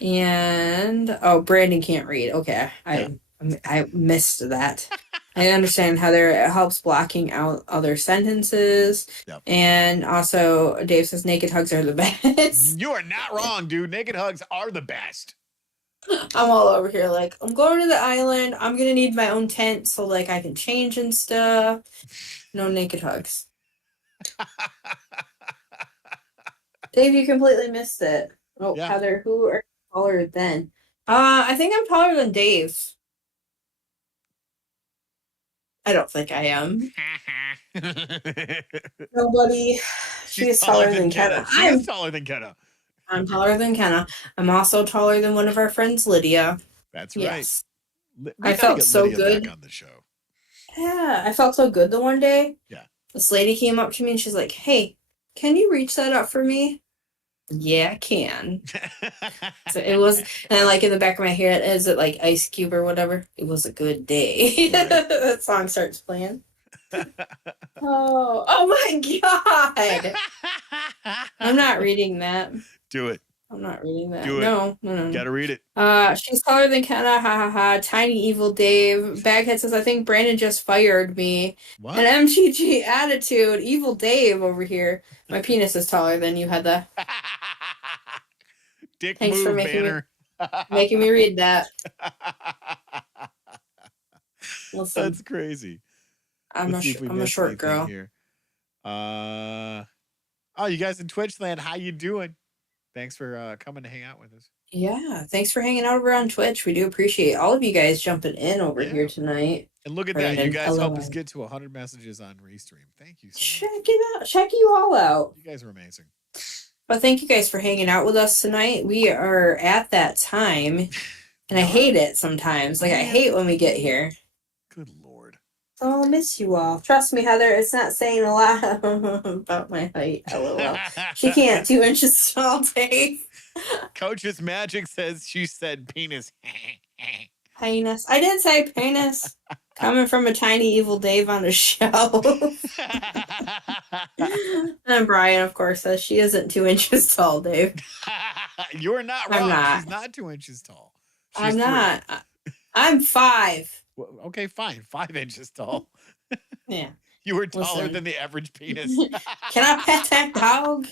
And, Brandon can't read. Okay. I missed that. I understand how it helps blocking out other sentences. Yep. And also, Dave says naked hugs are the best. You are not wrong, dude. Naked hugs are the best. I'm all over here like, I'm going to the island. I'm going to need my own tent so, like, I can change and stuff. No naked hugs. Dave, you completely missed it. Oh, yeah. Heather, who are you taller than? I think I'm taller than Dave. I don't think I am. Nobody. She's taller than Kenna. She is taller than Kenna. I'm taller than Kenna. I'm also taller than one of our friends, Lydia. That's right. Yes. I felt so Lydia good back on the show. Yeah, I felt so good the one day. Yeah. This lady came up to me and she's like, "Hey, can you reach that up for me?" Yeah, I can. So it was, and like in the back of my head, is it like Ice Cube or whatever? It was a good day. That song starts playing. Oh my God! I'm not reading that. Do it. I'm not reading that. Do it. No. Gotta read it. She's taller than Kenna. Ha ha ha. Tiny evil Dave. Baghead says, I think Brandon just fired me. What? An MTG attitude. Evil Dave over here. My penis is taller than you, Heather. Dick Thanks move, for making me read that. Listen, that's crazy. I'm a short girl. Here. You guys in Twitch land, how you doing? Thanks for coming to hang out with us. Yeah, thanks for hanging out over on Twitch. We do appreciate all of you guys jumping in over here tonight. And look at that. You guys helped us get to 100 messages on Restream. Thank you so much. Check it out. Check you all out. You guys are amazing. But thank you guys for hanging out with us tonight. We are at that time, and I hate it sometimes. Like, I hate when we get here. Good Lord. Oh, I'll miss you all. Trust me, Heather, it's not saying a lot about my height. LOL. She can't 2 inches tall, Dave. Coach's Magic says she said penis. Penis. I did say penis. Coming from a tiny evil Dave on a shelf. And Brian, of course, says she isn't 2 inches tall, Dave. You're not wrong. I'm not. She's not 2 inches tall. I'm not. I'm 5. Well, okay, fine. 5 inches tall. Yeah. You were taller Listen. than the average penis. Can I pet that dog?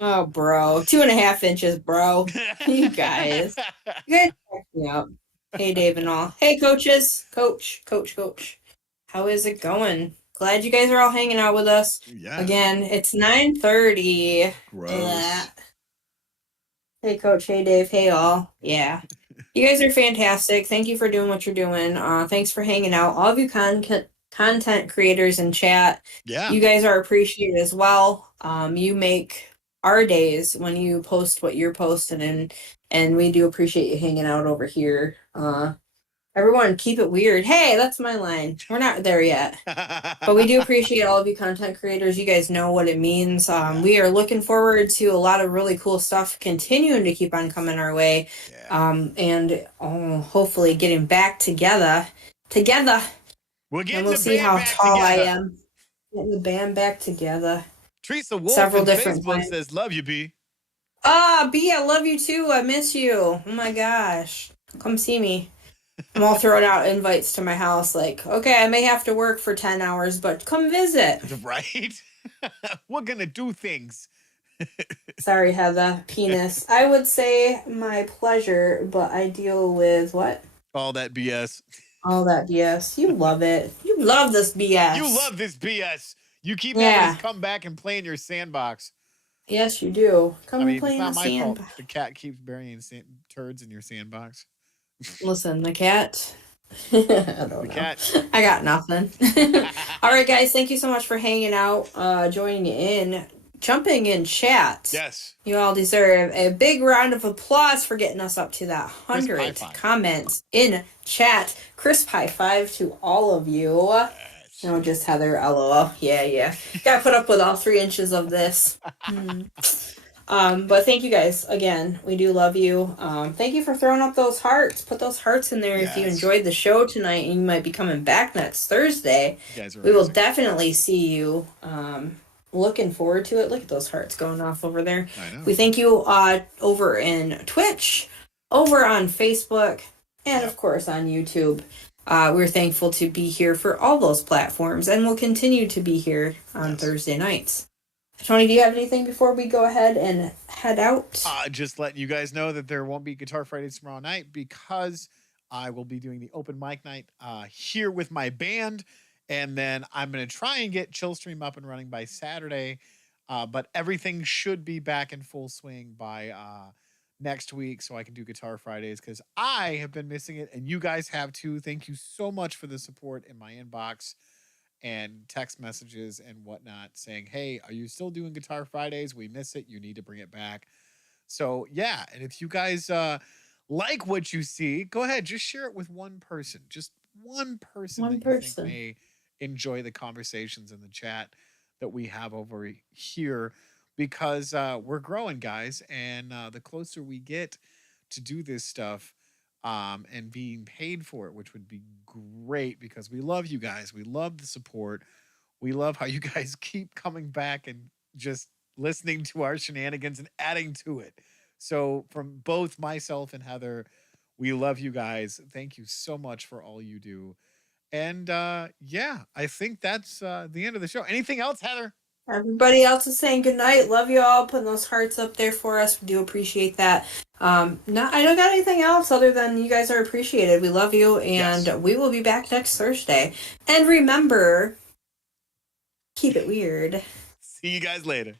Oh, bro. 2.5 inches, bro. You guys. You guys crack me up. Hey, Dave and all. Hey, coaches. Coach. How is it going? Glad you guys are all hanging out with us. Yeah. Again, it's 9:30. Gross. Hey, Coach. Hey, Dave. Hey, all. Yeah. You guys are fantastic. Thank you for doing what you're doing. Thanks for hanging out. All of you content creators in chat, Yeah. you guys are appreciated as well. You make our days when you post what you're posting, and we do appreciate you hanging out over here. Everyone, keep it weird. Hey, that's my line. We're not there yet. But we do appreciate all of you content creators. You guys know what it means. Yeah. We are looking forward to a lot of really cool stuff continuing to keep on coming our way. Yeah. And hopefully getting back together. We're getting And we'll the see band how back tall I together. am. Getting the band back together. Teresa Wolf Several in different Facebook times. says, "Love you, B." B, I love you too. I miss you. Oh my gosh. Come see me. I'm all throwing out invites to my house like, okay, I may have to work for 10 hours, but come visit. Right? We're gonna do things. Sorry, Heather. Penis. I would say my pleasure, but I deal with what? All that BS. All that BS. You love it. You love this BS. You love this BS. You keep Yeah. having us come back and play in your sandbox. Yes, you do. Come I mean, and play it's in not the my fault. sandbox. The cat keeps burying turds in your sandbox. Listen, the cat. I don't know. Cat. I got nothing. All right, guys. Thank you so much for hanging out, joining in, jumping in chat. Yes. You all deserve a big round of applause for getting us up to that Crisp 100 high five. comments in chat. Crisp high five to all of you. Yes. No, just Heather. LOL. Yeah. Gotta put up with all 3 inches of this. But thank you guys again. We do love you. Thank you for throwing up those hearts. Put those hearts in there if you Yes. enjoyed the show tonight, and you might be coming back next Thursday. You guys are We will amazing. definitely see you. Looking forward to it. Look at those hearts going off over there. I know. We thank you over in Twitch, over on Facebook, and of course on YouTube. We're thankful to be here for all those platforms, and we'll continue to be here on Thursday nights. Tony, do you have anything before we go ahead and head out? Just letting you guys know that there won't be Guitar Fridays tomorrow night because I will be doing the open mic night here with my band. And then I'm going to try and get Chillstream up and running by Saturday. But everything should be back in full swing by next week so I can do Guitar Fridays because I have been missing it and you guys have too. Thank you so much for the support in my inbox and text messages and whatnot saying, hey, are you still doing Guitar Fridays? We miss it. You need to bring it back. So yeah. And if you guys like what you see, go ahead, just share it with one person, just one person that you think may enjoy the conversations in the chat that we have over here because we're growing, guys. And the closer we get to do this stuff, and being paid for it, which would be great because we love you guys. We love the support. We love how you guys keep coming back and just listening to our shenanigans and adding to it. So from both myself and Heather, we love you guys. Thank you so much for all you do. And yeah, I think that's the end of the show. Anything else, Heather? Everybody else is saying goodnight. Love you all. Putting those hearts up there for us. We do appreciate that. I don't got anything else other than you guys are appreciated. We love you, and we will be back next Thursday. And remember, keep it weird. See you guys later.